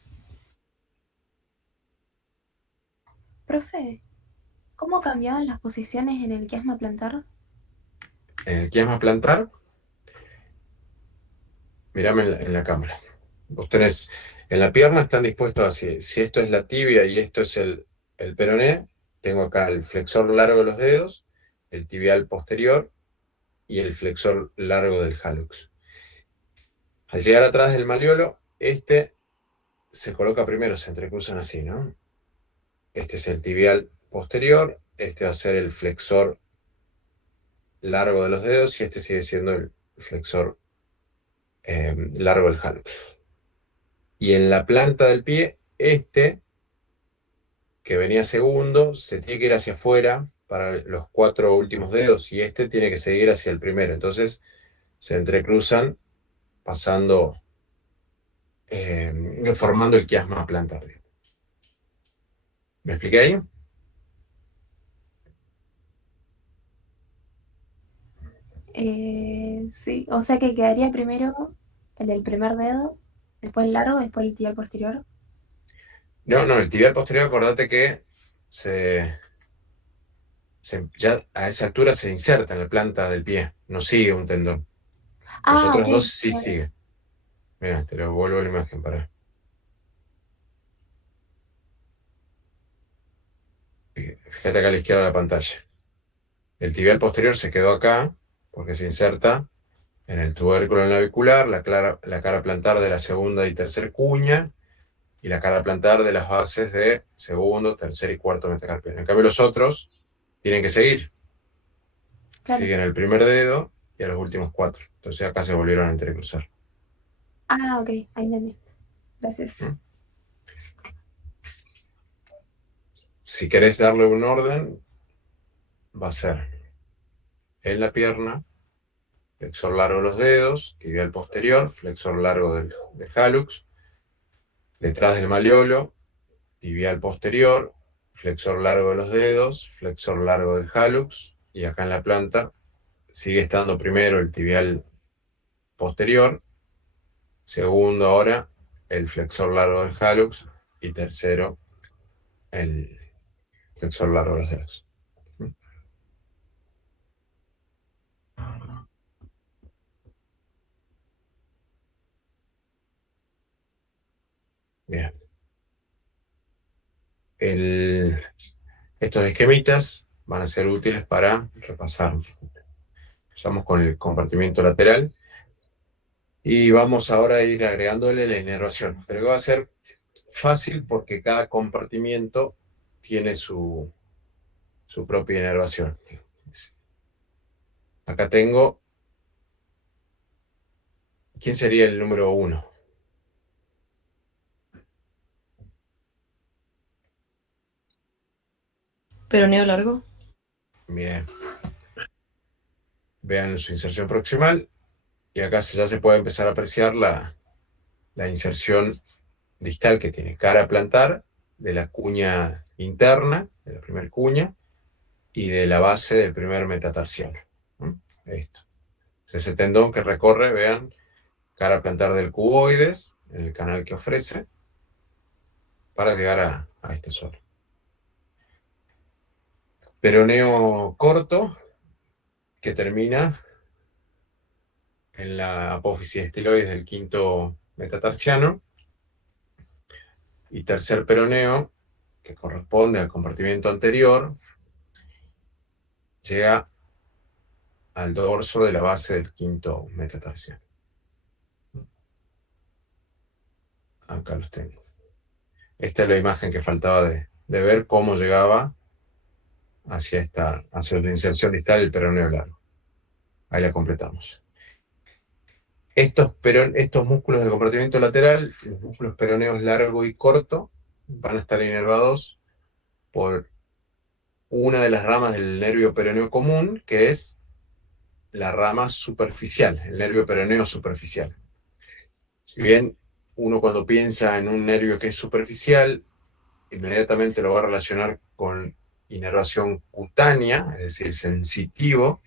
Profe, ¿cómo cambiaban las posiciones en el quiasma plantar? En el quiasma plantar, mirame en la cámara. Vos tenés, en la pierna están dispuestos así. Si esto es la tibia y esto es el peroné, tengo acá el flexor largo de los dedos, el tibial posterior y el flexor largo del hallux. Al llegar atrás del maleolo, este se coloca primero, se entrecruzan así, ¿no? Este es el tibial posterior, este va a ser el flexor largo de los dedos y este sigue siendo el flexor largo del hallux. Y en la planta del pie, este, que venía segundo, se tiene que ir hacia afuera para los 4 últimos dedos y este tiene que seguir hacia el primero. Entonces se entrecruzan pasando, formando el quiasma plantar. ¿Me expliqué ahí? Sí, o sea que quedaría primero el del primer dedo, después el largo, después el tibial posterior. No, el tibial posterior, acordate que ya a esa altura se inserta en la planta del pie, no sigue un tendón. Los Ah, otros ok, dos sí claro. siguen. Mira, te lo vuelvo a la imagen para. Fíjate acá a la izquierda de la pantalla. El tibial posterior se quedó acá porque se inserta en el tubérculo navicular, la cara plantar de la segunda y tercera cuña y la cara plantar de las bases de segundo, tercer y cuarto metacarpiano. En cambio los otros tienen que seguir. Claro. Siguen el primer dedo y a los últimos 4. Entonces acá se volvieron a entrecruzar. Ah, ok, ahí entendí. Gracias. Si querés darle un orden, va a ser en la pierna, flexor largo de los dedos, tibial posterior, flexor largo del hallux, detrás del maleolo, tibial posterior, flexor largo de los dedos, flexor largo del hallux, y acá en la planta sigue estando primero el tibial posterior, segundo ahora el flexor largo del hallux, y tercero el flexor largo de los dedos. Bien. Estos esquemitas van a ser útiles para repasar. Empezamos con el compartimiento lateral y vamos ahora a ir agregándole la inervación, pero que va a ser fácil porque cada compartimiento tiene su propia inervación. Acá tengo, ¿quién sería el número 1? Peroneo largo. Bien. Vean su inserción proximal y acá ya se puede empezar a apreciar la inserción distal que tiene cara plantar de la cuña interna, de la primera cuña, y de la base del primer metatarsiano. Esto. Ese tendón que recorre, vean, cara plantar del cuboides, en el canal que ofrece, para llegar a este suelo. Peroneo corto, que termina en la apófisis estiloides del quinto metatarsiano, y tercer peroneo, que corresponde al compartimiento anterior, llega al dorso de la base del quinto metatarsiano. Acá los tengo. Esta es la imagen que faltaba de ver cómo llegaba hacia la inserción distal del peroneo largo. Ahí la completamos. Estos músculos del compartimiento lateral, los músculos peroneos largo y corto, van a estar inervados por una de las ramas del nervio peroneo común, que es la rama superficial, el nervio peroneo superficial. Si bien uno cuando piensa en un nervio que es superficial, inmediatamente lo va a relacionar con inervación cutánea, es decir, sensitivo.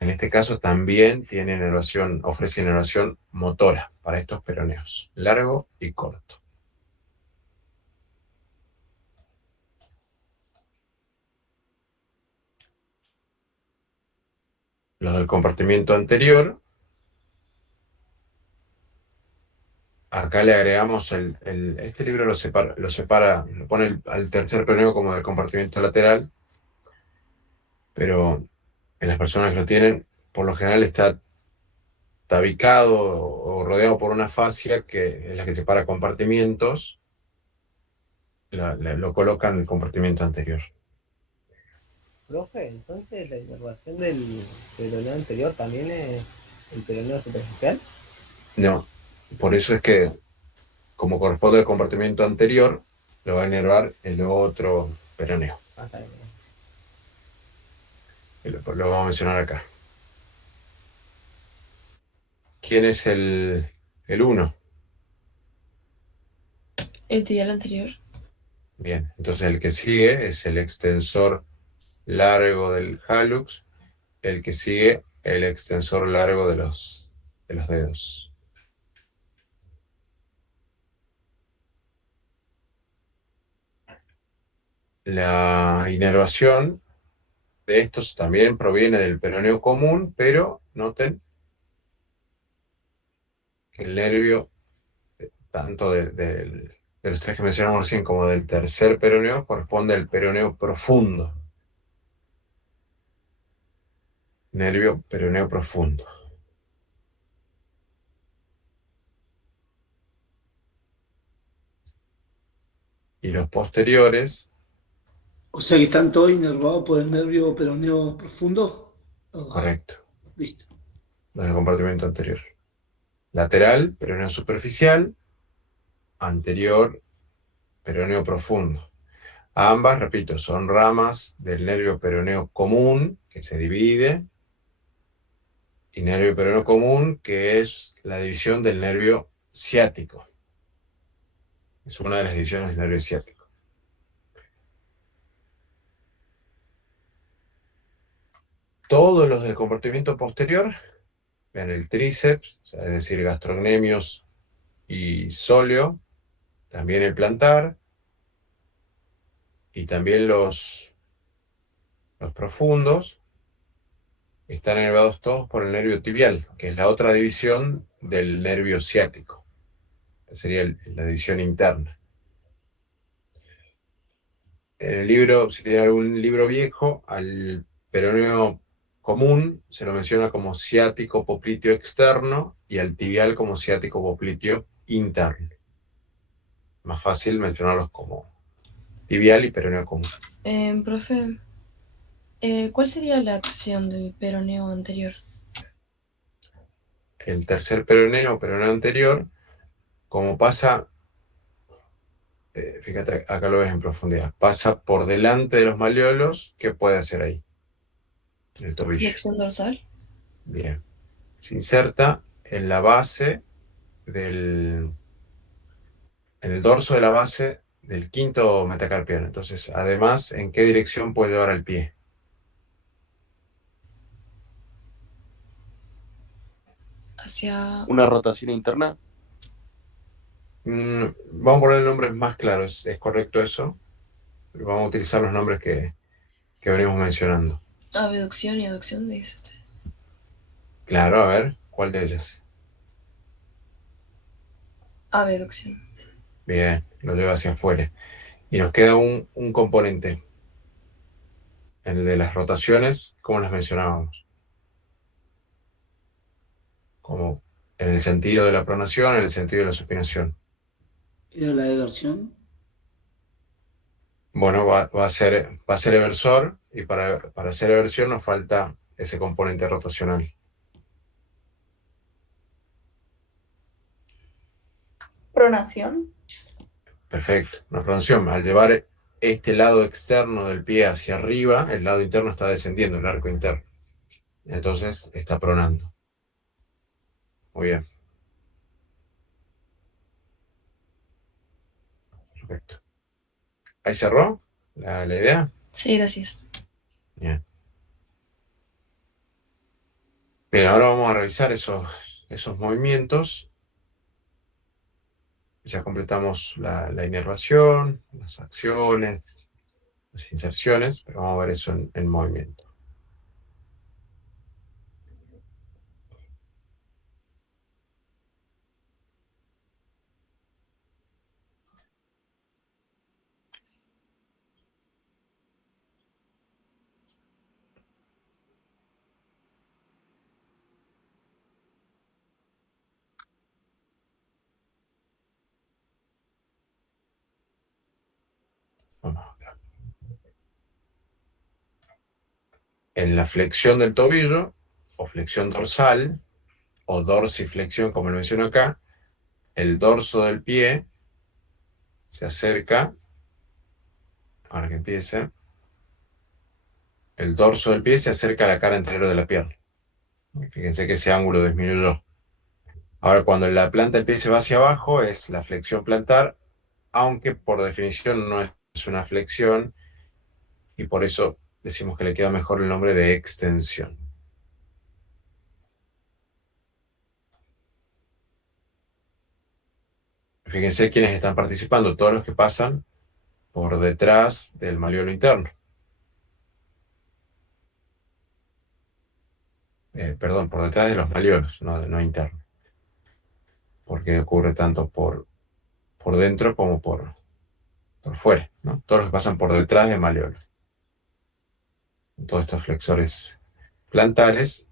En este caso también tiene ofrece inervación motora para estos peroneos, largo y corto. Los del compartimiento anterior, acá le agregamos este libro lo pone al tercer peroneo como del compartimiento lateral, pero en las personas que lo tienen, por lo general está tabicado o rodeado por una fascia que es la que separa compartimientos, lo colocan en el compartimiento anterior. Profe, entonces la inervación del peroneo anterior también es el peroneo superficial. No, por eso es que, como corresponde al compartimiento anterior, lo va a inervar el otro peroneo. Lo vamos a mencionar acá. ¿Quién es el 1? El tibial anterior. Bien, entonces el que sigue es el extensor largo del hallux, el que sigue el extensor largo de los dedos. La inervación de estos también proviene del peroneo común, pero noten que el nervio, tanto de los tres que mencionamos recién como del tercer peroneo, corresponde al peroneo profundo. Nervio peroneo profundo. Y los posteriores. O sea que están todos inervados por el nervio peroneo profundo. Correcto. Listo. Los del compartimiento anterior. Lateral, peroneo superficial. Anterior, peroneo profundo. Ambas, repito, son ramas del nervio peroneo común, que se divide, y nervio peroneo común, que es la división del nervio ciático. Es una de las divisiones del nervio ciático. Todos los del compartimiento posterior, vean el tríceps, o sea, es decir, gastrocnemios y sóleo, también el plantar, y también los profundos, están inervados todos por el nervio tibial, que es la otra división del nervio ciático. Esta sería la división interna. En el libro, si tiene algún libro viejo, al peroneo común se lo menciona como ciático popliteo externo y al tibial como ciático popliteo interno. Más fácil mencionarlos como tibial y peroneo común. Profe, ¿cuál sería la acción del peroneo anterior? El tercer peroneo anterior, como pasa, fíjate, acá lo ves en profundidad, pasa por delante de los malleolos. ¿Qué puede hacer ahí? En el tobillo. Flexión dorsal. Bien. Se inserta en la base en el dorso de la base del quinto metacarpiano. Entonces, además, ¿en qué dirección puede llevar el pie? Hacia... ¿Una rotación interna? Vamos a poner nombres más claros. ¿Es correcto eso? Pero vamos a utilizar los nombres que venimos mencionando. Abducción y aducción, dice usted. Claro, a ver, ¿cuál de ellas? Abducción. Bien, lo lleva hacia afuera. Y nos queda un componente. En el de las rotaciones, ¿cómo las mencionábamos? Como en el sentido de la pronación, en el sentido de la supinación. ¿Era la eversión? Bueno, va a ser eversor, y para hacer eversión nos falta ese componente rotacional. Pronación. Perfecto, una pronación. Al llevar este lado externo del pie hacia arriba, el lado interno está descendiendo, el arco interno. Entonces está pronando. Muy bien. Perfecto. ¿Ahí cerró la idea? Sí, gracias. Bien. Bien, ahora vamos a revisar esos movimientos. Ya completamos la inervación, las acciones, las inserciones, pero vamos a ver eso en movimiento. Vamos a ver. En la flexión del tobillo, o flexión dorsal, o dorsiflexión, como lo menciono acá, el dorso del pie se acerca, ahora que empiece, el dorso del pie se acerca a la cara anterior de la pierna. Fíjense que ese ángulo disminuyó. Ahora, cuando la planta del pie se va hacia abajo, es la flexión plantar, aunque por definición no es una flexión, y por eso decimos que le queda mejor el nombre de extensión. Fíjense quiénes están participando, todos los que pasan por detrás del malleolo interno. Perdón, por detrás de los malleolos, no interno. Porque ocurre tanto por dentro como por fuera, ¿no? Todos los que pasan por detrás del malleolo. Todos estos flexores plantares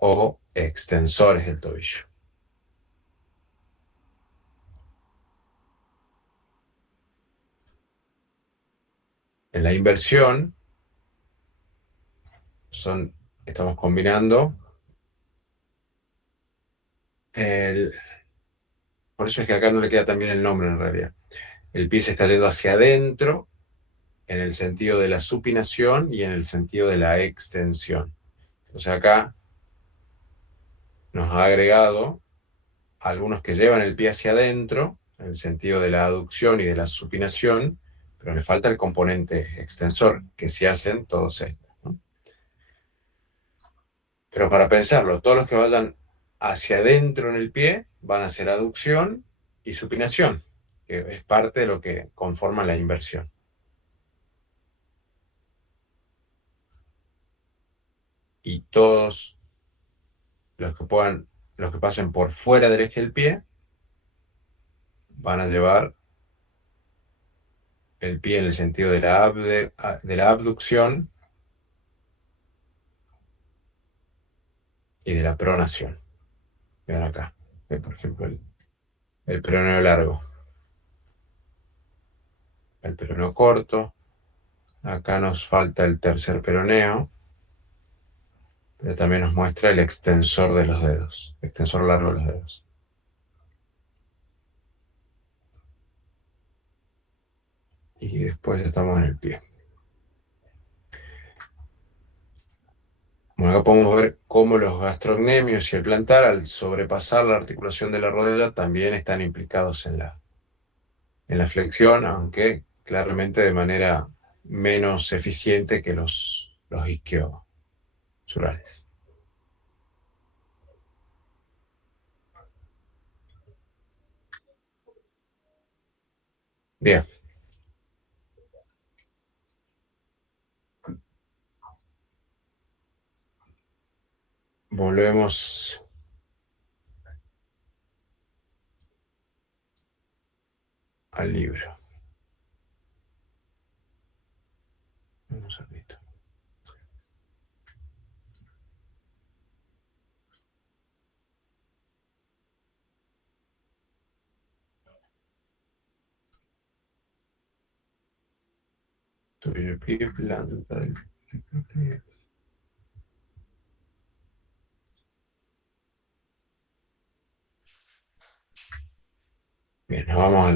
o extensores del tobillo. En la inversión estamos combinando por eso es que acá no le queda tan bien el nombre en realidad. El pie se está yendo hacia adentro en el sentido de la supinación y en el sentido de la extensión. Entonces acá nos ha agregado algunos que llevan el pie hacia adentro en el sentido de la aducción y de la supinación, pero le falta el componente extensor, que sí hacen todos estos, ¿no? Pero para pensarlo, todos los que vayan hacia adentro en el pie van a hacer aducción y supinación, que es parte de lo que conforma la inversión. Y todos los que pasen por fuera del eje del pie van a llevar el pie en el sentido de la abducción y de la pronación. Vean acá, por ejemplo, el peroneo largo, el peroneo corto. Acá nos falta el tercer peroneo, pero también nos muestra el extensor de los dedos, extensor largo de los dedos. Y después estamos en el pie. Bueno, acá podemos ver cómo los gastrocnemios y el plantar, al sobrepasar la articulación de la rodilla, también están implicados en la flexión, aunque claramente de manera menos eficiente que los isquiosurales. Bien. Volvemos al libro. Vamos a ver esto. Tobillo, pie, planta del pie. Bien, nos vamos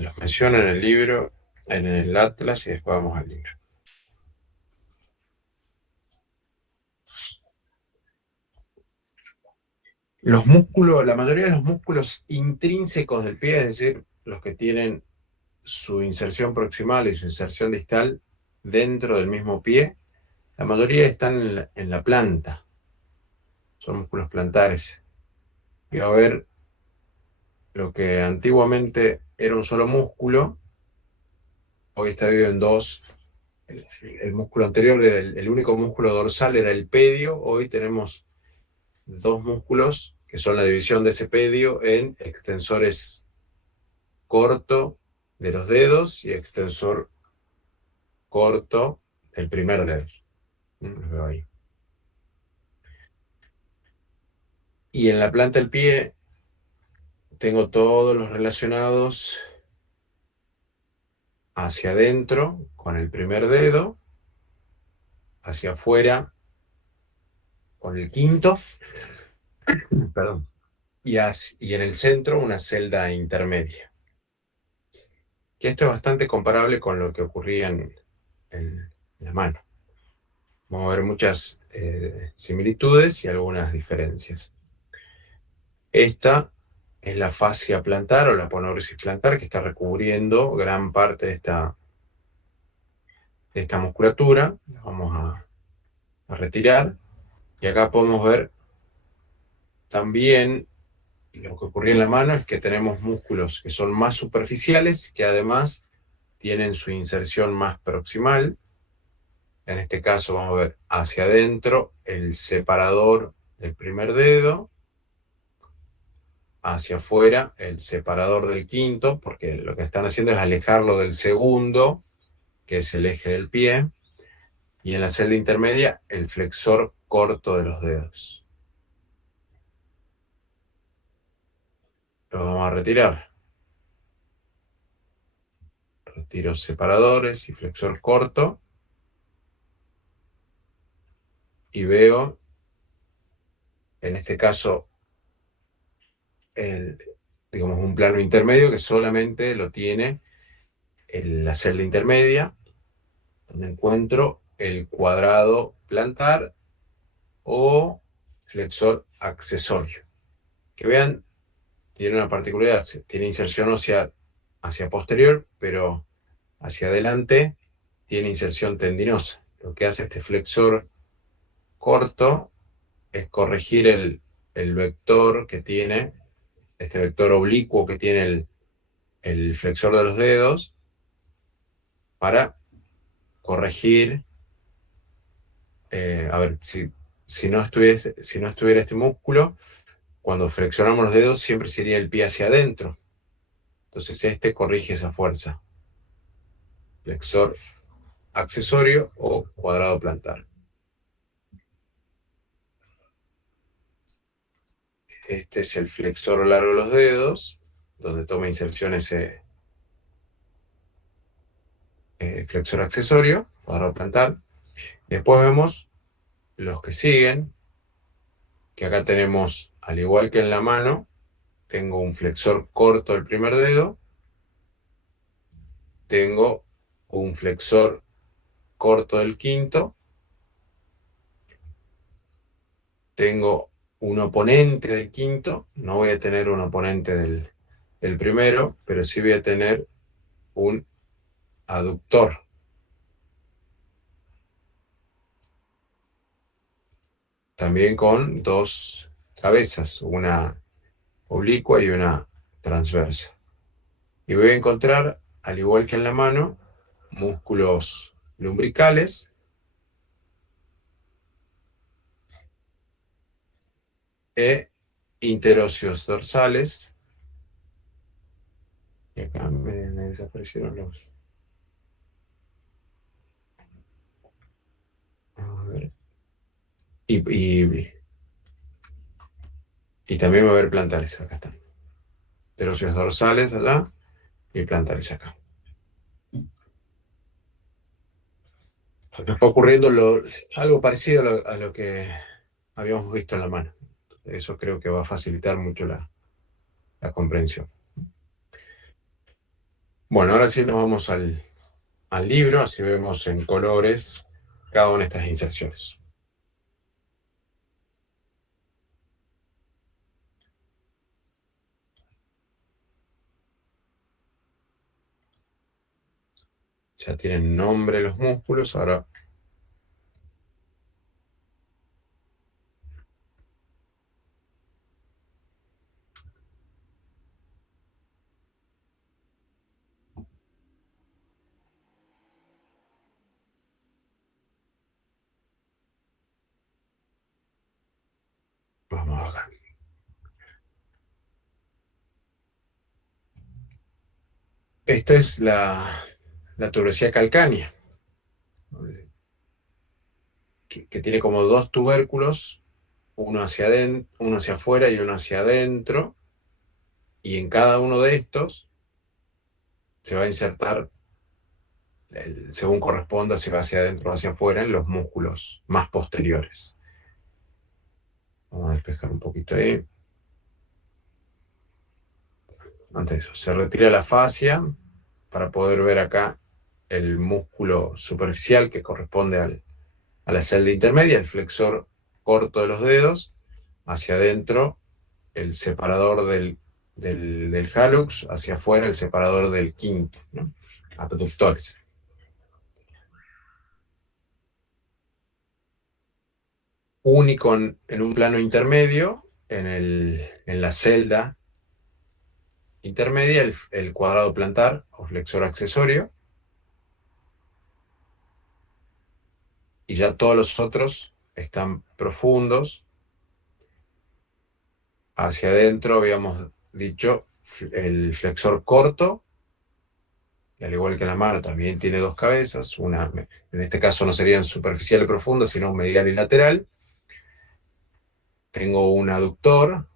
los menciona en el libro, en el atlas, y después vamos al libro. Los músculos, la mayoría de los músculos intrínsecos del pie, es decir, los que tienen su inserción proximal y su inserción distal dentro del mismo pie, la mayoría están en la planta. Son músculos plantares. Y va a haber lo que antiguamente era un solo músculo, hoy está dividido en dos. El músculo anterior era el único músculo dorsal, era el pedio. Hoy tenemos dos músculos que son la división de ese pedio en extensores corto de los dedos y extensor corto del primer dedo. Los veo ahí. Y en la planta del pie tengo todos los relacionados hacia adentro con el primer dedo, hacia afuera con el quinto, perdón, y en el centro una celda intermedia. Que esto es bastante comparable con lo que ocurría en la mano. Vamos a ver muchas similitudes y algunas diferencias. Esta es la fascia plantar o la aponeurosis plantar, que está recubriendo gran parte de esta musculatura. La vamos a retirar. Y acá podemos ver también lo que ocurría en la mano, es que tenemos músculos que son más superficiales, que además tienen su inserción más proximal. En este caso vamos a ver hacia adentro el separador del primer dedo, hacia afuera el separador del quinto, porque lo que están haciendo es alejarlo del segundo, que es el eje del pie, y en la celda intermedia el flexor corto de los dedos. Lo vamos a retirar. Retiro separadores y flexor corto. Y veo, en este caso, digamos un plano intermedio que solamente lo tiene la celda intermedia, donde encuentro el cuadrado plantar o flexor accesorio. Que vean, tiene una particularidad, tiene inserción ósea hacia posterior, pero hacia adelante tiene inserción tendinosa. Lo que hace este flexor corto es corregir el vector que tiene, este vector oblicuo que tiene el flexor de los dedos, para corregir, a ver, si no estuviera este músculo, cuando flexionamos los dedos siempre sería el pie hacia adentro. Entonces este corrige esa fuerza. Flexor accesorio o cuadrado plantar. Este es el flexor largo de los dedos, donde toma inserción ese flexor accesorio, cuadrado plantar. Después vemos los que siguen, que acá tenemos, al igual que en la mano, tengo un flexor corto del primer dedo, tengo un flexor corto del quinto, tengo un oponente del quinto, no voy a tener un oponente del primero, pero sí voy a tener un aductor. También con dos cabezas, una oblicua y una transversa. Y voy a encontrar, al igual que en la mano, músculos lumbricales e interóseos dorsales. Y acá me desaparecieron los... A ver. Y también va a haber plantares, acá están. Interóseos dorsales allá y plantares acá. Nos está ocurriendo algo parecido a lo que habíamos visto en la mano. Eso creo que va a facilitar mucho la comprensión. Bueno, ahora sí nos vamos al libro, así vemos en colores cada una de estas inserciones. Ya tienen nombre los músculos, ahora vamos acá. Esta es la tuberosidad calcánea, que tiene como dos tubérculos, uno hacia afuera y uno hacia adentro, y en cada uno de estos se va a insertar, según corresponda, si va hacia adentro o hacia afuera, en los músculos más posteriores. Vamos a despejar un poquito ahí. Antes de eso, se retira la fascia para poder ver acá el músculo superficial que corresponde a la celda intermedia, el flexor corto de los dedos, hacia adentro el separador del hallux, hacia afuera el separador del quinto, ¿no? Abductores. Único en un plano intermedio, en la celda intermedia, el cuadrado plantar o flexor accesorio, y ya todos los otros están profundos. Hacia adentro habíamos dicho el flexor corto, que al igual que la mano también tiene dos cabezas, una, en este caso no serían superficial y profunda, sino medial y lateral. Tengo un aductor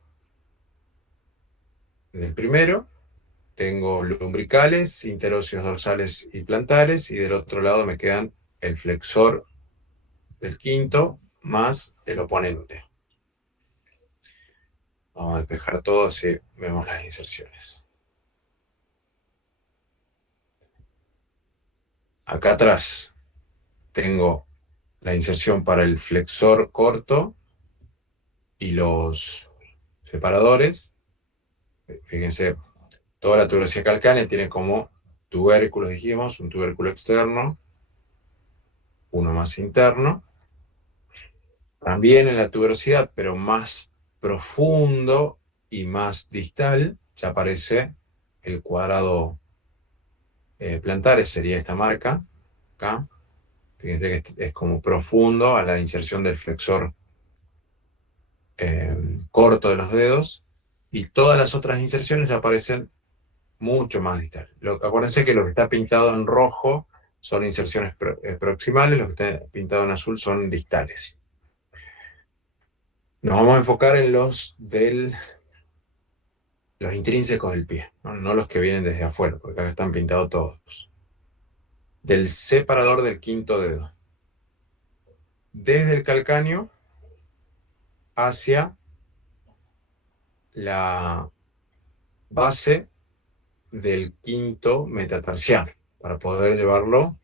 del primero, tengo lumbricales, interóseos dorsales y plantares, y del otro lado me quedan el flexor del quinto más el oponente. Vamos a despejar todo, así vemos las inserciones. Acá atrás tengo la inserción para el flexor corto y los separadores. Fíjense, toda la tuberosidad calcánea tiene como tubérculos, dijimos, un tubérculo externo, uno más interno. También en la tuberosidad, pero más profundo y más distal, ya aparece el cuadrado plantar, sería esta marca, acá. Fíjense que es como profundo a la inserción del flexor corto de los dedos, y todas las otras inserciones ya aparecen mucho más distal. Acuérdense que lo que está pintado en rojo son inserciones proximales, lo que está pintado en azul son distales. Nos vamos a enfocar en los intrínsecos del pie, no los que vienen desde afuera, porque acá están pintados todos. Del separador del quinto dedo, desde el calcáneo hacia la base del quinto metatarsiano, para poder llevarlo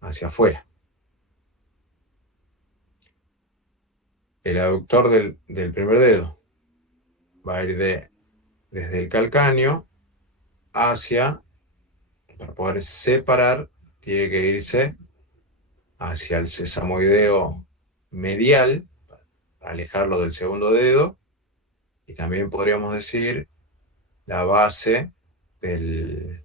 hacia afuera. El aductor del primer dedo va a ir desde el calcáneo hacia, para poder separar, tiene que irse hacia el sesamoideo medial, para alejarlo del segundo dedo, y también podríamos decir la base de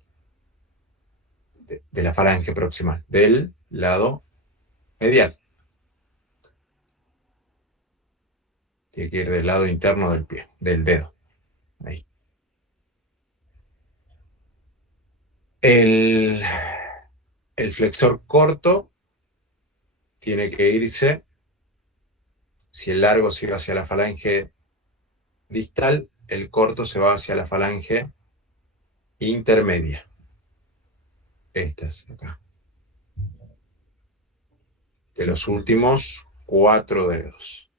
la falange proximal, del lado medial. Tiene que ir del lado interno del pie, del dedo. Ahí. El flexor corto tiene que irse, si el largo se va hacia la falange distal, el corto se va hacia la falange intermedia. Estas acá. De los últimos 4 dedos.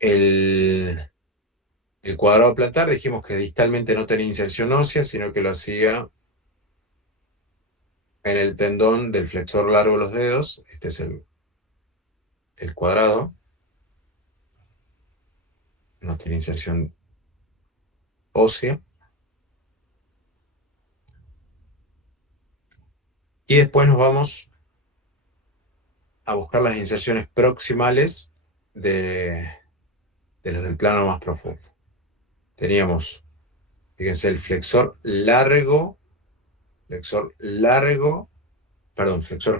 El cuadrado plantar dijimos que distalmente no tenía inserción ósea, sino que lo hacía en el tendón del flexor largo de los dedos. Este es el cuadrado. No tiene inserción ósea. Y después nos vamos a buscar las inserciones proximales de los del plano más profundo. Teníamos, fíjense, el flexor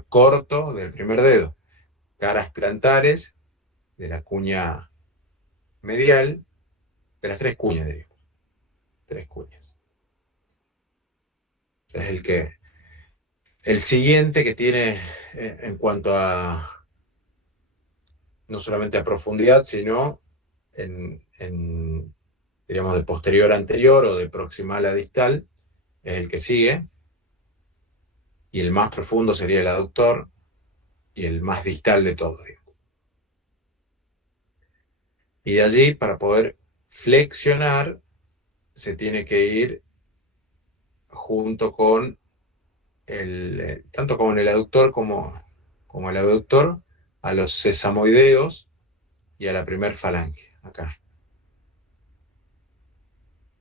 corto del primer dedo, caras plantares de la cuña medial, de las tres cuñas, diríamos. Tres cuñas. Es el siguiente que tiene en cuanto a no solamente a profundidad, sino diríamos, de posterior a anterior o de proximal a distal, es el que sigue, y el más profundo sería el aductor, y el más distal de todos. Y de allí, para poder flexionar, se tiene que ir junto con tanto con el aductor como el abductor, a los sesamoideos y a la primer falange, acá.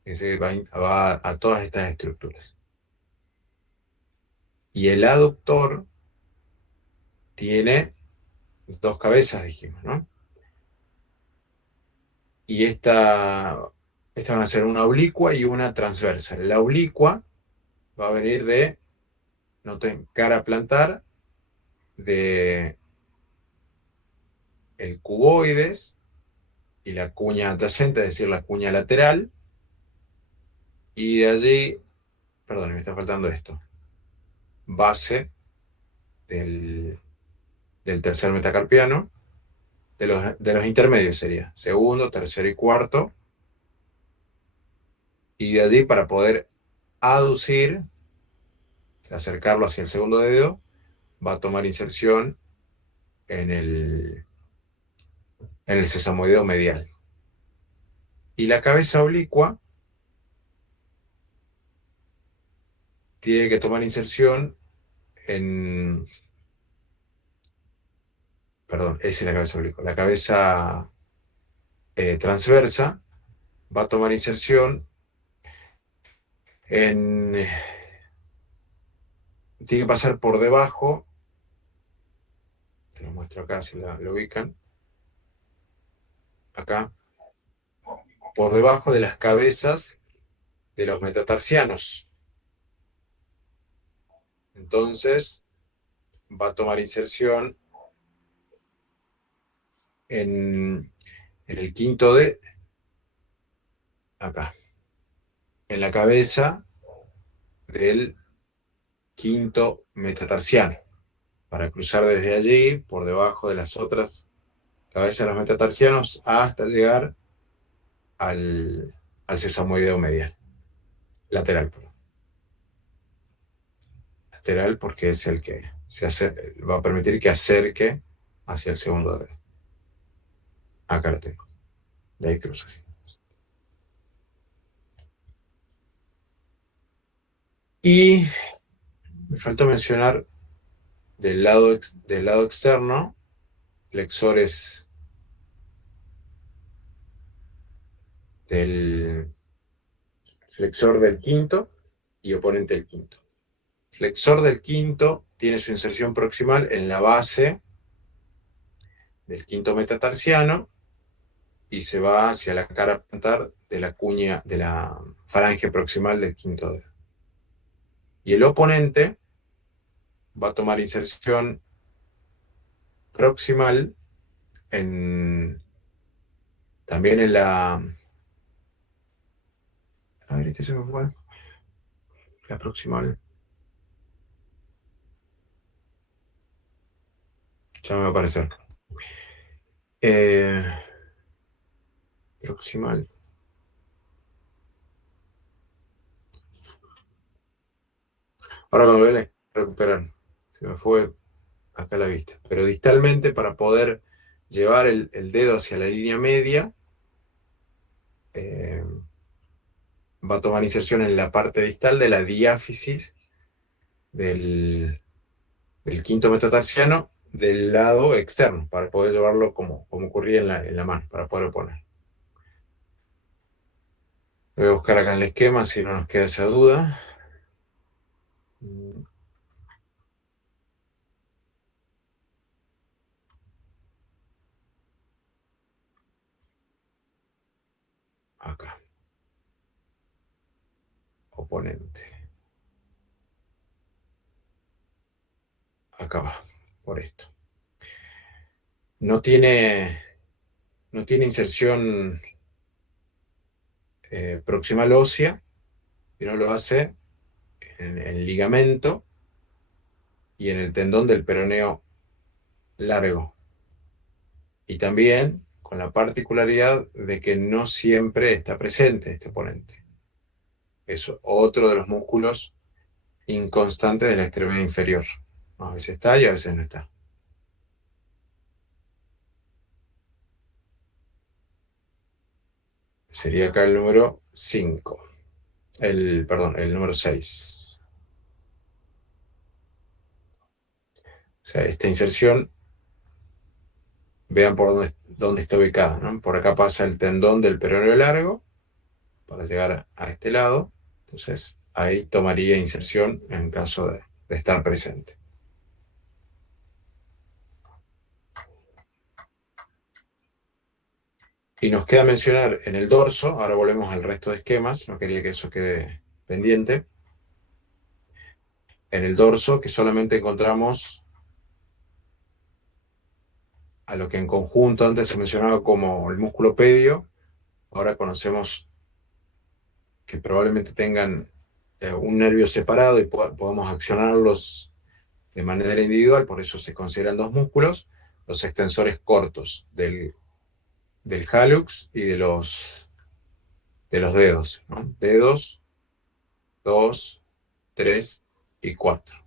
Ese va a todas estas estructuras. Y el aductor tiene dos cabezas, dijimos, ¿no? Y esta van a ser una oblicua y una transversa. La oblicua va a venir de, noten, cara plantar, de el cuboides y la cuña adyacente, es decir, la cuña lateral, y de allí, perdón, me está faltando esto, base del tercer metacarpiano, de los intermedios sería, segundo, tercero y cuarto, y de allí para poder aducir, acercarlo hacia el segundo dedo, va a tomar inserción en el sesamoideo medial. Y la cabeza oblicua tiene que tomar inserción perdón, esa es la cabeza oblicua. La cabeza transversa va a tomar inserción tiene que pasar por debajo, te lo muestro acá si lo ubican, acá, por debajo de las cabezas de los metatarsianos. Entonces va a tomar inserción en el quinto dedo, acá, en la cabeza del quinto metatarsiano, para cruzar desde allí, por debajo de las otras cabezas de los metatarsianos, hasta llegar al sesamoideo medial, lateral, perdón. Lateral porque es el que va a permitir que acerque hacia el segundo dedo. Acá lo tengo. De ahí cruzo así. Y me faltó mencionar del lado externo, flexores del flexor del quinto y oponente del quinto. Flexor del quinto tiene su inserción proximal en la base del quinto metatarsiano y se va hacia la cara plantar de la cuña, de la falange proximal del quinto dedo. Y el oponente va a tomar inserción proximal también en la... A ver, este se me fue. La proximal. Ya me va a aparecer. Proximal. Ahora me duele recuperar. Se me fue acá la vista. Pero distalmente, para poder llevar el dedo hacia la línea media, va a tomar inserción en la parte distal de la diáfisis del quinto metatarsiano del lado externo, para poder llevarlo como ocurría en la mano, para poder poner. Voy a buscar acá en el esquema si no nos queda esa duda. oponente. Acá va, por esto. No tiene inserción proximal ósea, sino lo hace en el ligamento y en el tendón del peroneo largo. Y también con la particularidad de que no siempre está presente este oponente. Es otro de los músculos inconstantes de la extremidad inferior. A veces está y a veces no está. Sería acá el número 5. Perdón, el número 6. O sea, esta inserción, vean por dónde está ubicada, ¿no? Por acá pasa el tendón del peroneo largo para llegar a este lado. Entonces, ahí tomaría inserción en caso de estar presente. Y nos queda mencionar en el dorso, ahora volvemos al resto de esquemas, no quería que eso quede pendiente. En el dorso, que solamente encontramos a lo que en conjunto antes se mencionaba como el músculo pedio, ahora conocemos que probablemente tengan un nervio separado y podamos accionarlos de manera individual, por eso se consideran dos músculos, los extensores cortos del hallux y de los dedos, ¿no? Dedos 2, 3 y 4.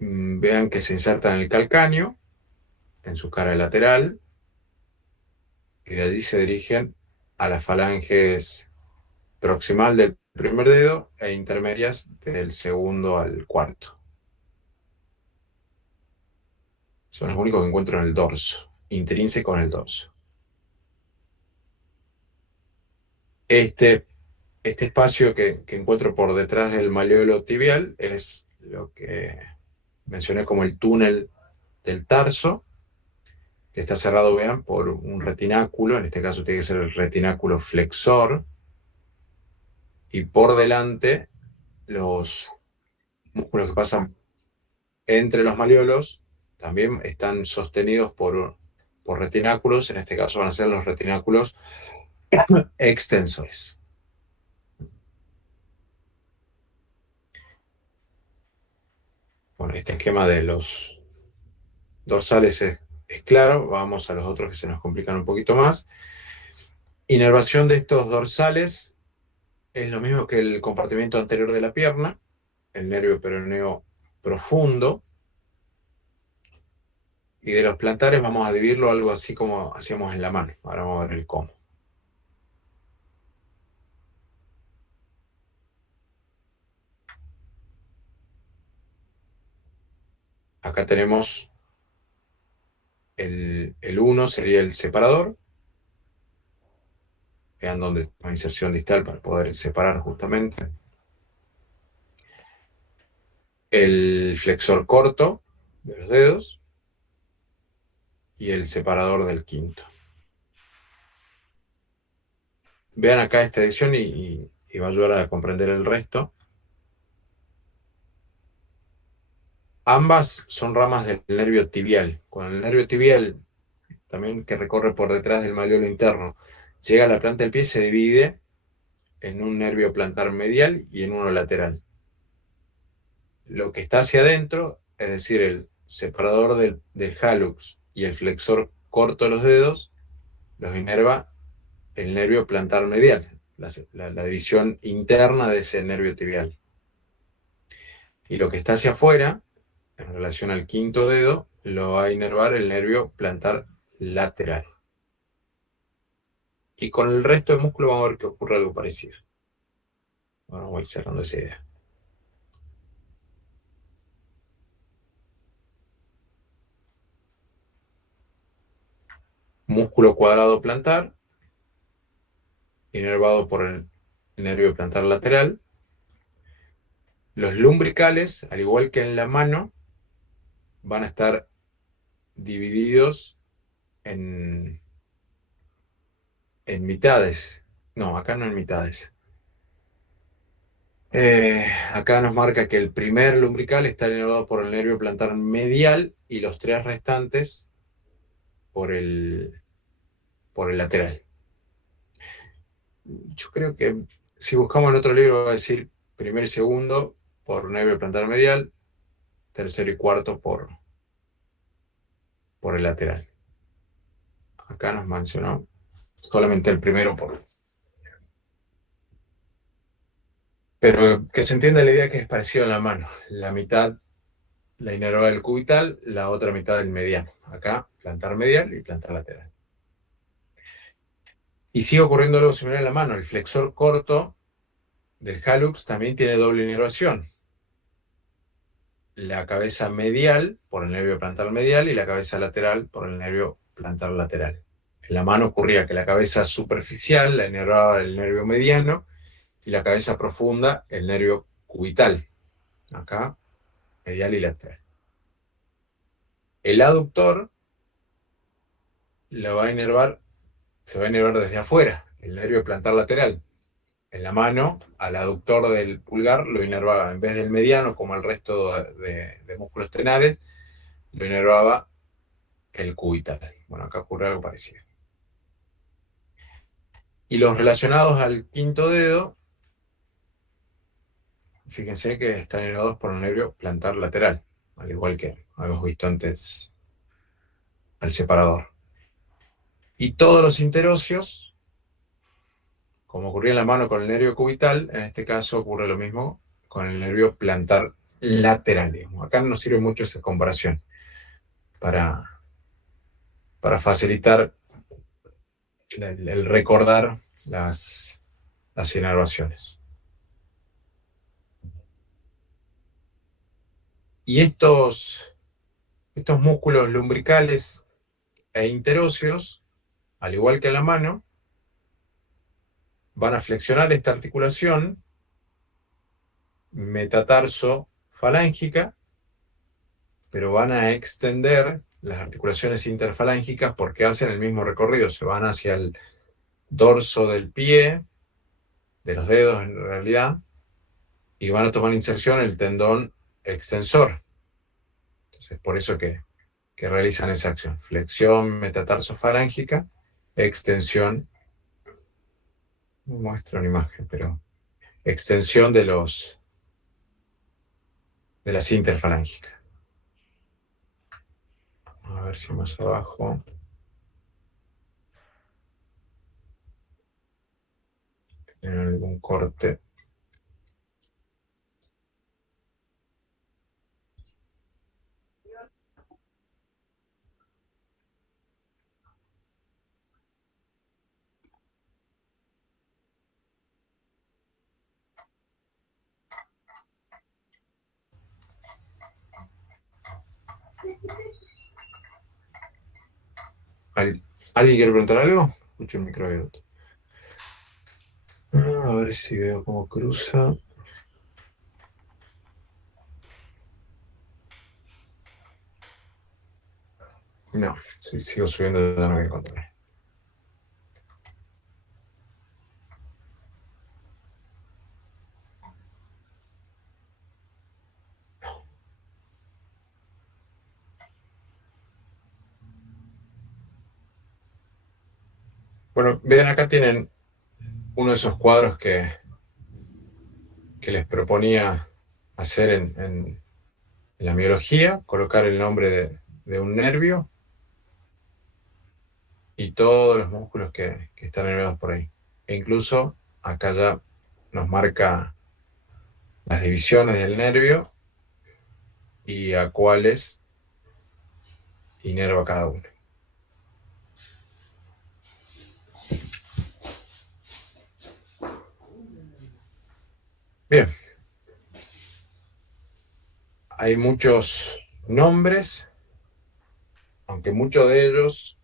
Vean que se insertan en el calcáneo, en su cara lateral, y de allí se dirigen a las falanges proximal del primer dedo e intermedias del segundo al cuarto. Son los únicos que encuentro en el dorso, intrínseco en el dorso. Este espacio que encuentro por detrás del malleolo tibial es lo que mencioné como el túnel del tarso, que está cerrado, vean, por un retináculo, en este caso tiene que ser el retináculo flexor, y por delante los músculos que pasan entre los malleolos también están sostenidos por retináculos, en este caso van a ser los retináculos extensores. Bueno, este esquema de los dorsales es claro, vamos a los otros que se nos complican un poquito más. Inervación de estos dorsales es lo mismo que el compartimiento anterior de la pierna, el nervio peroneo profundo, y de los plantares vamos a dividirlo algo así como hacíamos en la mano. Ahora vamos a ver el cómo. Acá tenemos el 1 sería el separador. Vean dónde la inserción distal para poder separar justamente. El flexor corto de los dedos y el separador del quinto. Vean acá esta dirección y va a ayudar a comprender el resto. Ambas son ramas del nervio tibial. Cuando el nervio tibial, también que recorre por detrás del malleolo interno, llega a la planta del pie, se divide en un nervio plantar medial y en uno lateral. Lo que está hacia adentro, es decir, el separador del hallux y el flexor corto de los dedos, los inerva el nervio plantar medial, la división interna de ese nervio tibial. Y lo que está hacia afuera, en relación al quinto dedo, lo va a inervar el nervio plantar lateral. Y con el resto del músculo vamos a ver que ocurre algo parecido. Bueno, voy cerrando esa idea. Músculo cuadrado plantar, inervado por el nervio plantar lateral. Los lumbricales, al igual que en la mano, van a estar divididos en en mitades. No, acá no en mitades. Acá nos marca que el primer lumbrical está inervado por el nervio plantar medial y los 3 restantes por el lateral. Yo creo que si buscamos el otro libro va a decir primero y segundo por nervio plantar medial, tercero y cuarto por el lateral. Acá nos mencionó solamente el primero por. Pero que se entienda la idea que es parecido en la mano. La mitad la inerva del cubital, la otra mitad del mediano. Acá plantar medial y plantar lateral. Y sigue ocurriendo algo similar en la mano. El flexor corto del hallux también tiene doble inervación. La cabeza medial por el nervio plantar medial y la cabeza lateral por el nervio plantar lateral. En la mano ocurría que la cabeza superficial la inervaba el nervio mediano y la cabeza profunda el nervio cubital. Acá, medial y lateral. El aductor se va a inervar desde afuera, el nervio plantar lateral. En la mano, al aductor del pulgar lo inervaba, en vez del mediano, como el resto de músculos tenares, lo inervaba el cubital. Bueno, acá ocurre algo parecido. Y los relacionados al quinto dedo, fíjense que están inervados por el nervio plantar lateral, al igual que habíamos visto antes al separador. Y todos los interóseos, como ocurría en la mano con el nervio cubital, en este caso ocurre lo mismo con el nervio plantar lateral. Acá no nos sirve mucho esa comparación para facilitar el recordar las inervaciones. Y estos músculos lumbricales e interóseos, al igual que en la mano, van a flexionar esta articulación metatarso-falángica, pero van a extender las articulaciones interfalángicas porque hacen el mismo recorrido, se van hacia el dorso del pie, de los dedos en realidad, y van a tomar inserción el tendón extensor. Entonces, por eso que realizan esa acción. Flexión metatarso-falángica, extensión, no muestra una imagen, pero extensión de las interfalángicas. A ver si más abajo. ¿Tienen algún corte? ¿Alguien quiere preguntar algo? Escucho el micro abierto. A ver si veo cómo cruza. No, si sigo subiendo ya no voy a encontrar. Bueno, vean, acá tienen uno de esos cuadros que les proponía hacer en la miología, colocar el nombre de un nervio y todos los músculos que están nerviosos por ahí. E incluso acá ya nos marca las divisiones del nervio y a cuáles inerva cada uno. Bien. Hay muchos nombres, aunque muchos de ellos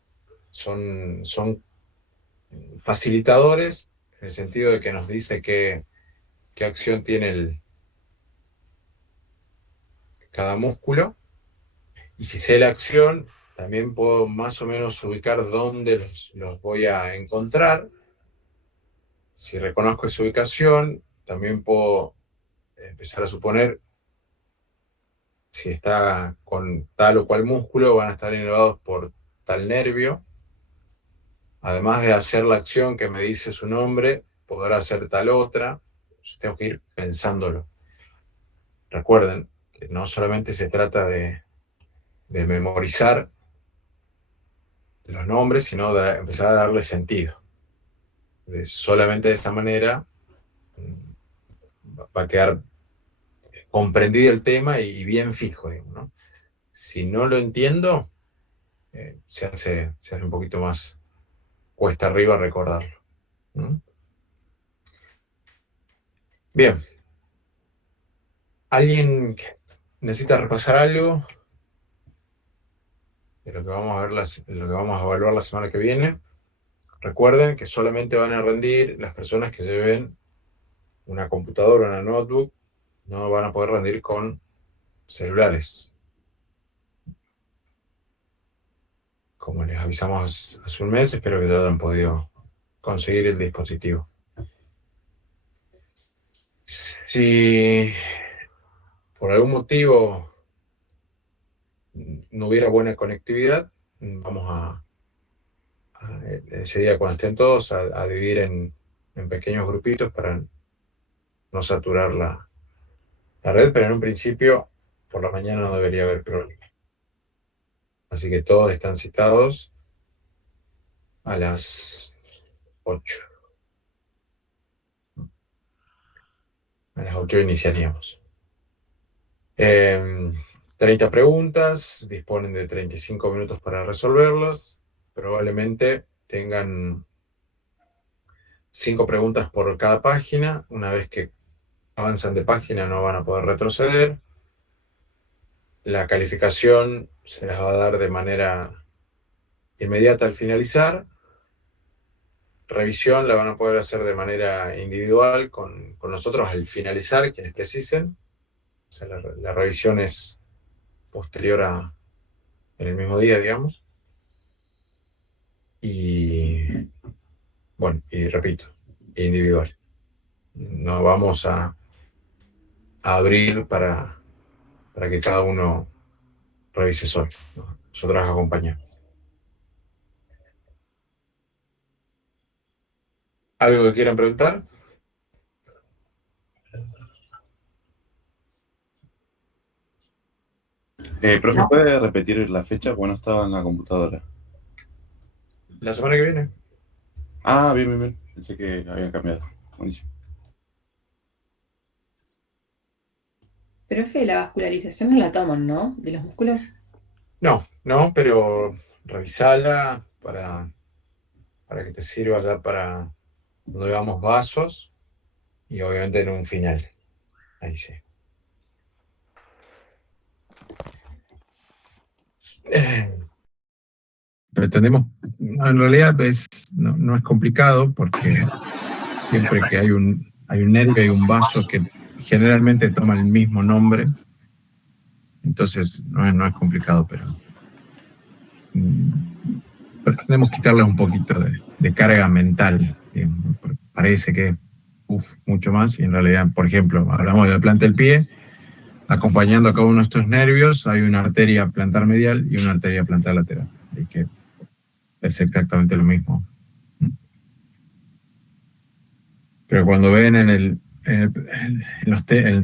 son facilitadores, en el sentido de que nos dice qué acción tiene cada músculo. Y si sé la acción, también puedo más o menos ubicar dónde los voy a encontrar. Si reconozco esa ubicación, también puedo empezar a suponer si está con tal o cual músculo, van a estar inervados por tal nervio. Además de hacer la acción que me dice su nombre, podrá hacer tal otra. Yo tengo que ir pensándolo. Recuerden que no solamente se trata de memorizar los nombres, sino de empezar a darle sentido. Solamente de esa manera va a quedar comprendido el tema y bien fijo, digamos, ¿no? Si no lo entiendo, se hace un poquito más cuesta arriba recordarlo. ¿Mm? Bien. ¿Alguien necesita repasar algo de lo que vamos a ver lo que vamos a evaluar la semana que viene? Recuerden que solamente van a rendir las personas que lleven una computadora o una notebook. No van a poder rendir con celulares. Como les avisamos hace un mes, espero que ya hayan podido conseguir el dispositivo. Si por algún motivo no hubiera buena conectividad, vamos a ese día cuando estén todos a dividir en pequeños grupitos para no saturar la red, pero en un principio por la mañana no debería haber problema. Así que todos están citados a las 8. A las 8 iniciaríamos. 30 preguntas, disponen de 35 minutos para resolverlas. Probablemente tengan 5 preguntas por cada página. Una vez que avanzan de página no van a poder retroceder. La calificación se las va a dar de manera inmediata al finalizar. Revisión la van a poder hacer de manera individual con nosotros al finalizar, quienes precisen. O sea, la revisión es posterior en el mismo día, digamos. Y bueno, y repito, individual. No vamos a abrir para que cada uno revise solo, ¿no? Nosotros acompañamos. ¿Algo que quieran preguntar? Profe, ¿puede repetir la fecha? Porque no estaba en la computadora. La semana que viene. Ah, bien, bien, bien. Pensé que habían cambiado. Buenísimo. Profe, la vascularización no la toman, ¿no? De los músculos. No, pero revisala para que te sirva ya para cuando veamos vasos y obviamente en un final. Ahí sí. Pretendemos, en realidad no es complicado porque siempre que hay un nervio, hay un vaso que generalmente toma el mismo nombre, entonces no es complicado, pero pretendemos quitarle un poquito de carga mental, digamos, porque parece que mucho más, y en realidad, por ejemplo, hablamos de la planta del pie, acompañando a cada uno de estos nervios hay una arteria plantar medial y una arteria plantar lateral, y que es exactamente lo mismo. Pero cuando ven en el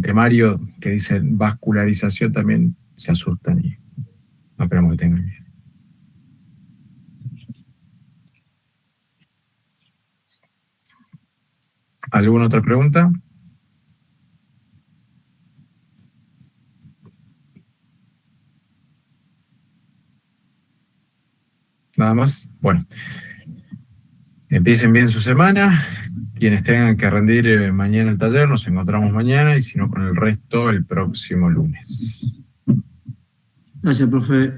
temario que dice vascularización también se asustan y no esperamos que tengan miedo. ¿Alguna otra pregunta? Nada más. Bueno, empiecen bien su semana. Quienes tengan que rendir mañana el taller, nos encontramos mañana, y si no con el resto, el próximo lunes. Gracias, profe.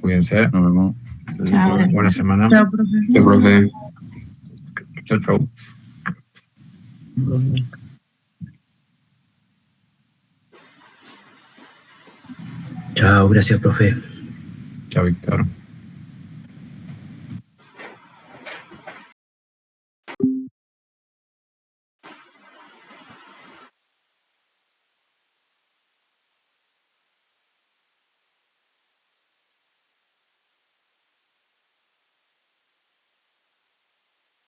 Cuídense. Nos vemos. Chao. Buena semana. Chao, profe. Chao, profe. Chao, chao. Chao, gracias, profe. Chao. Víctor.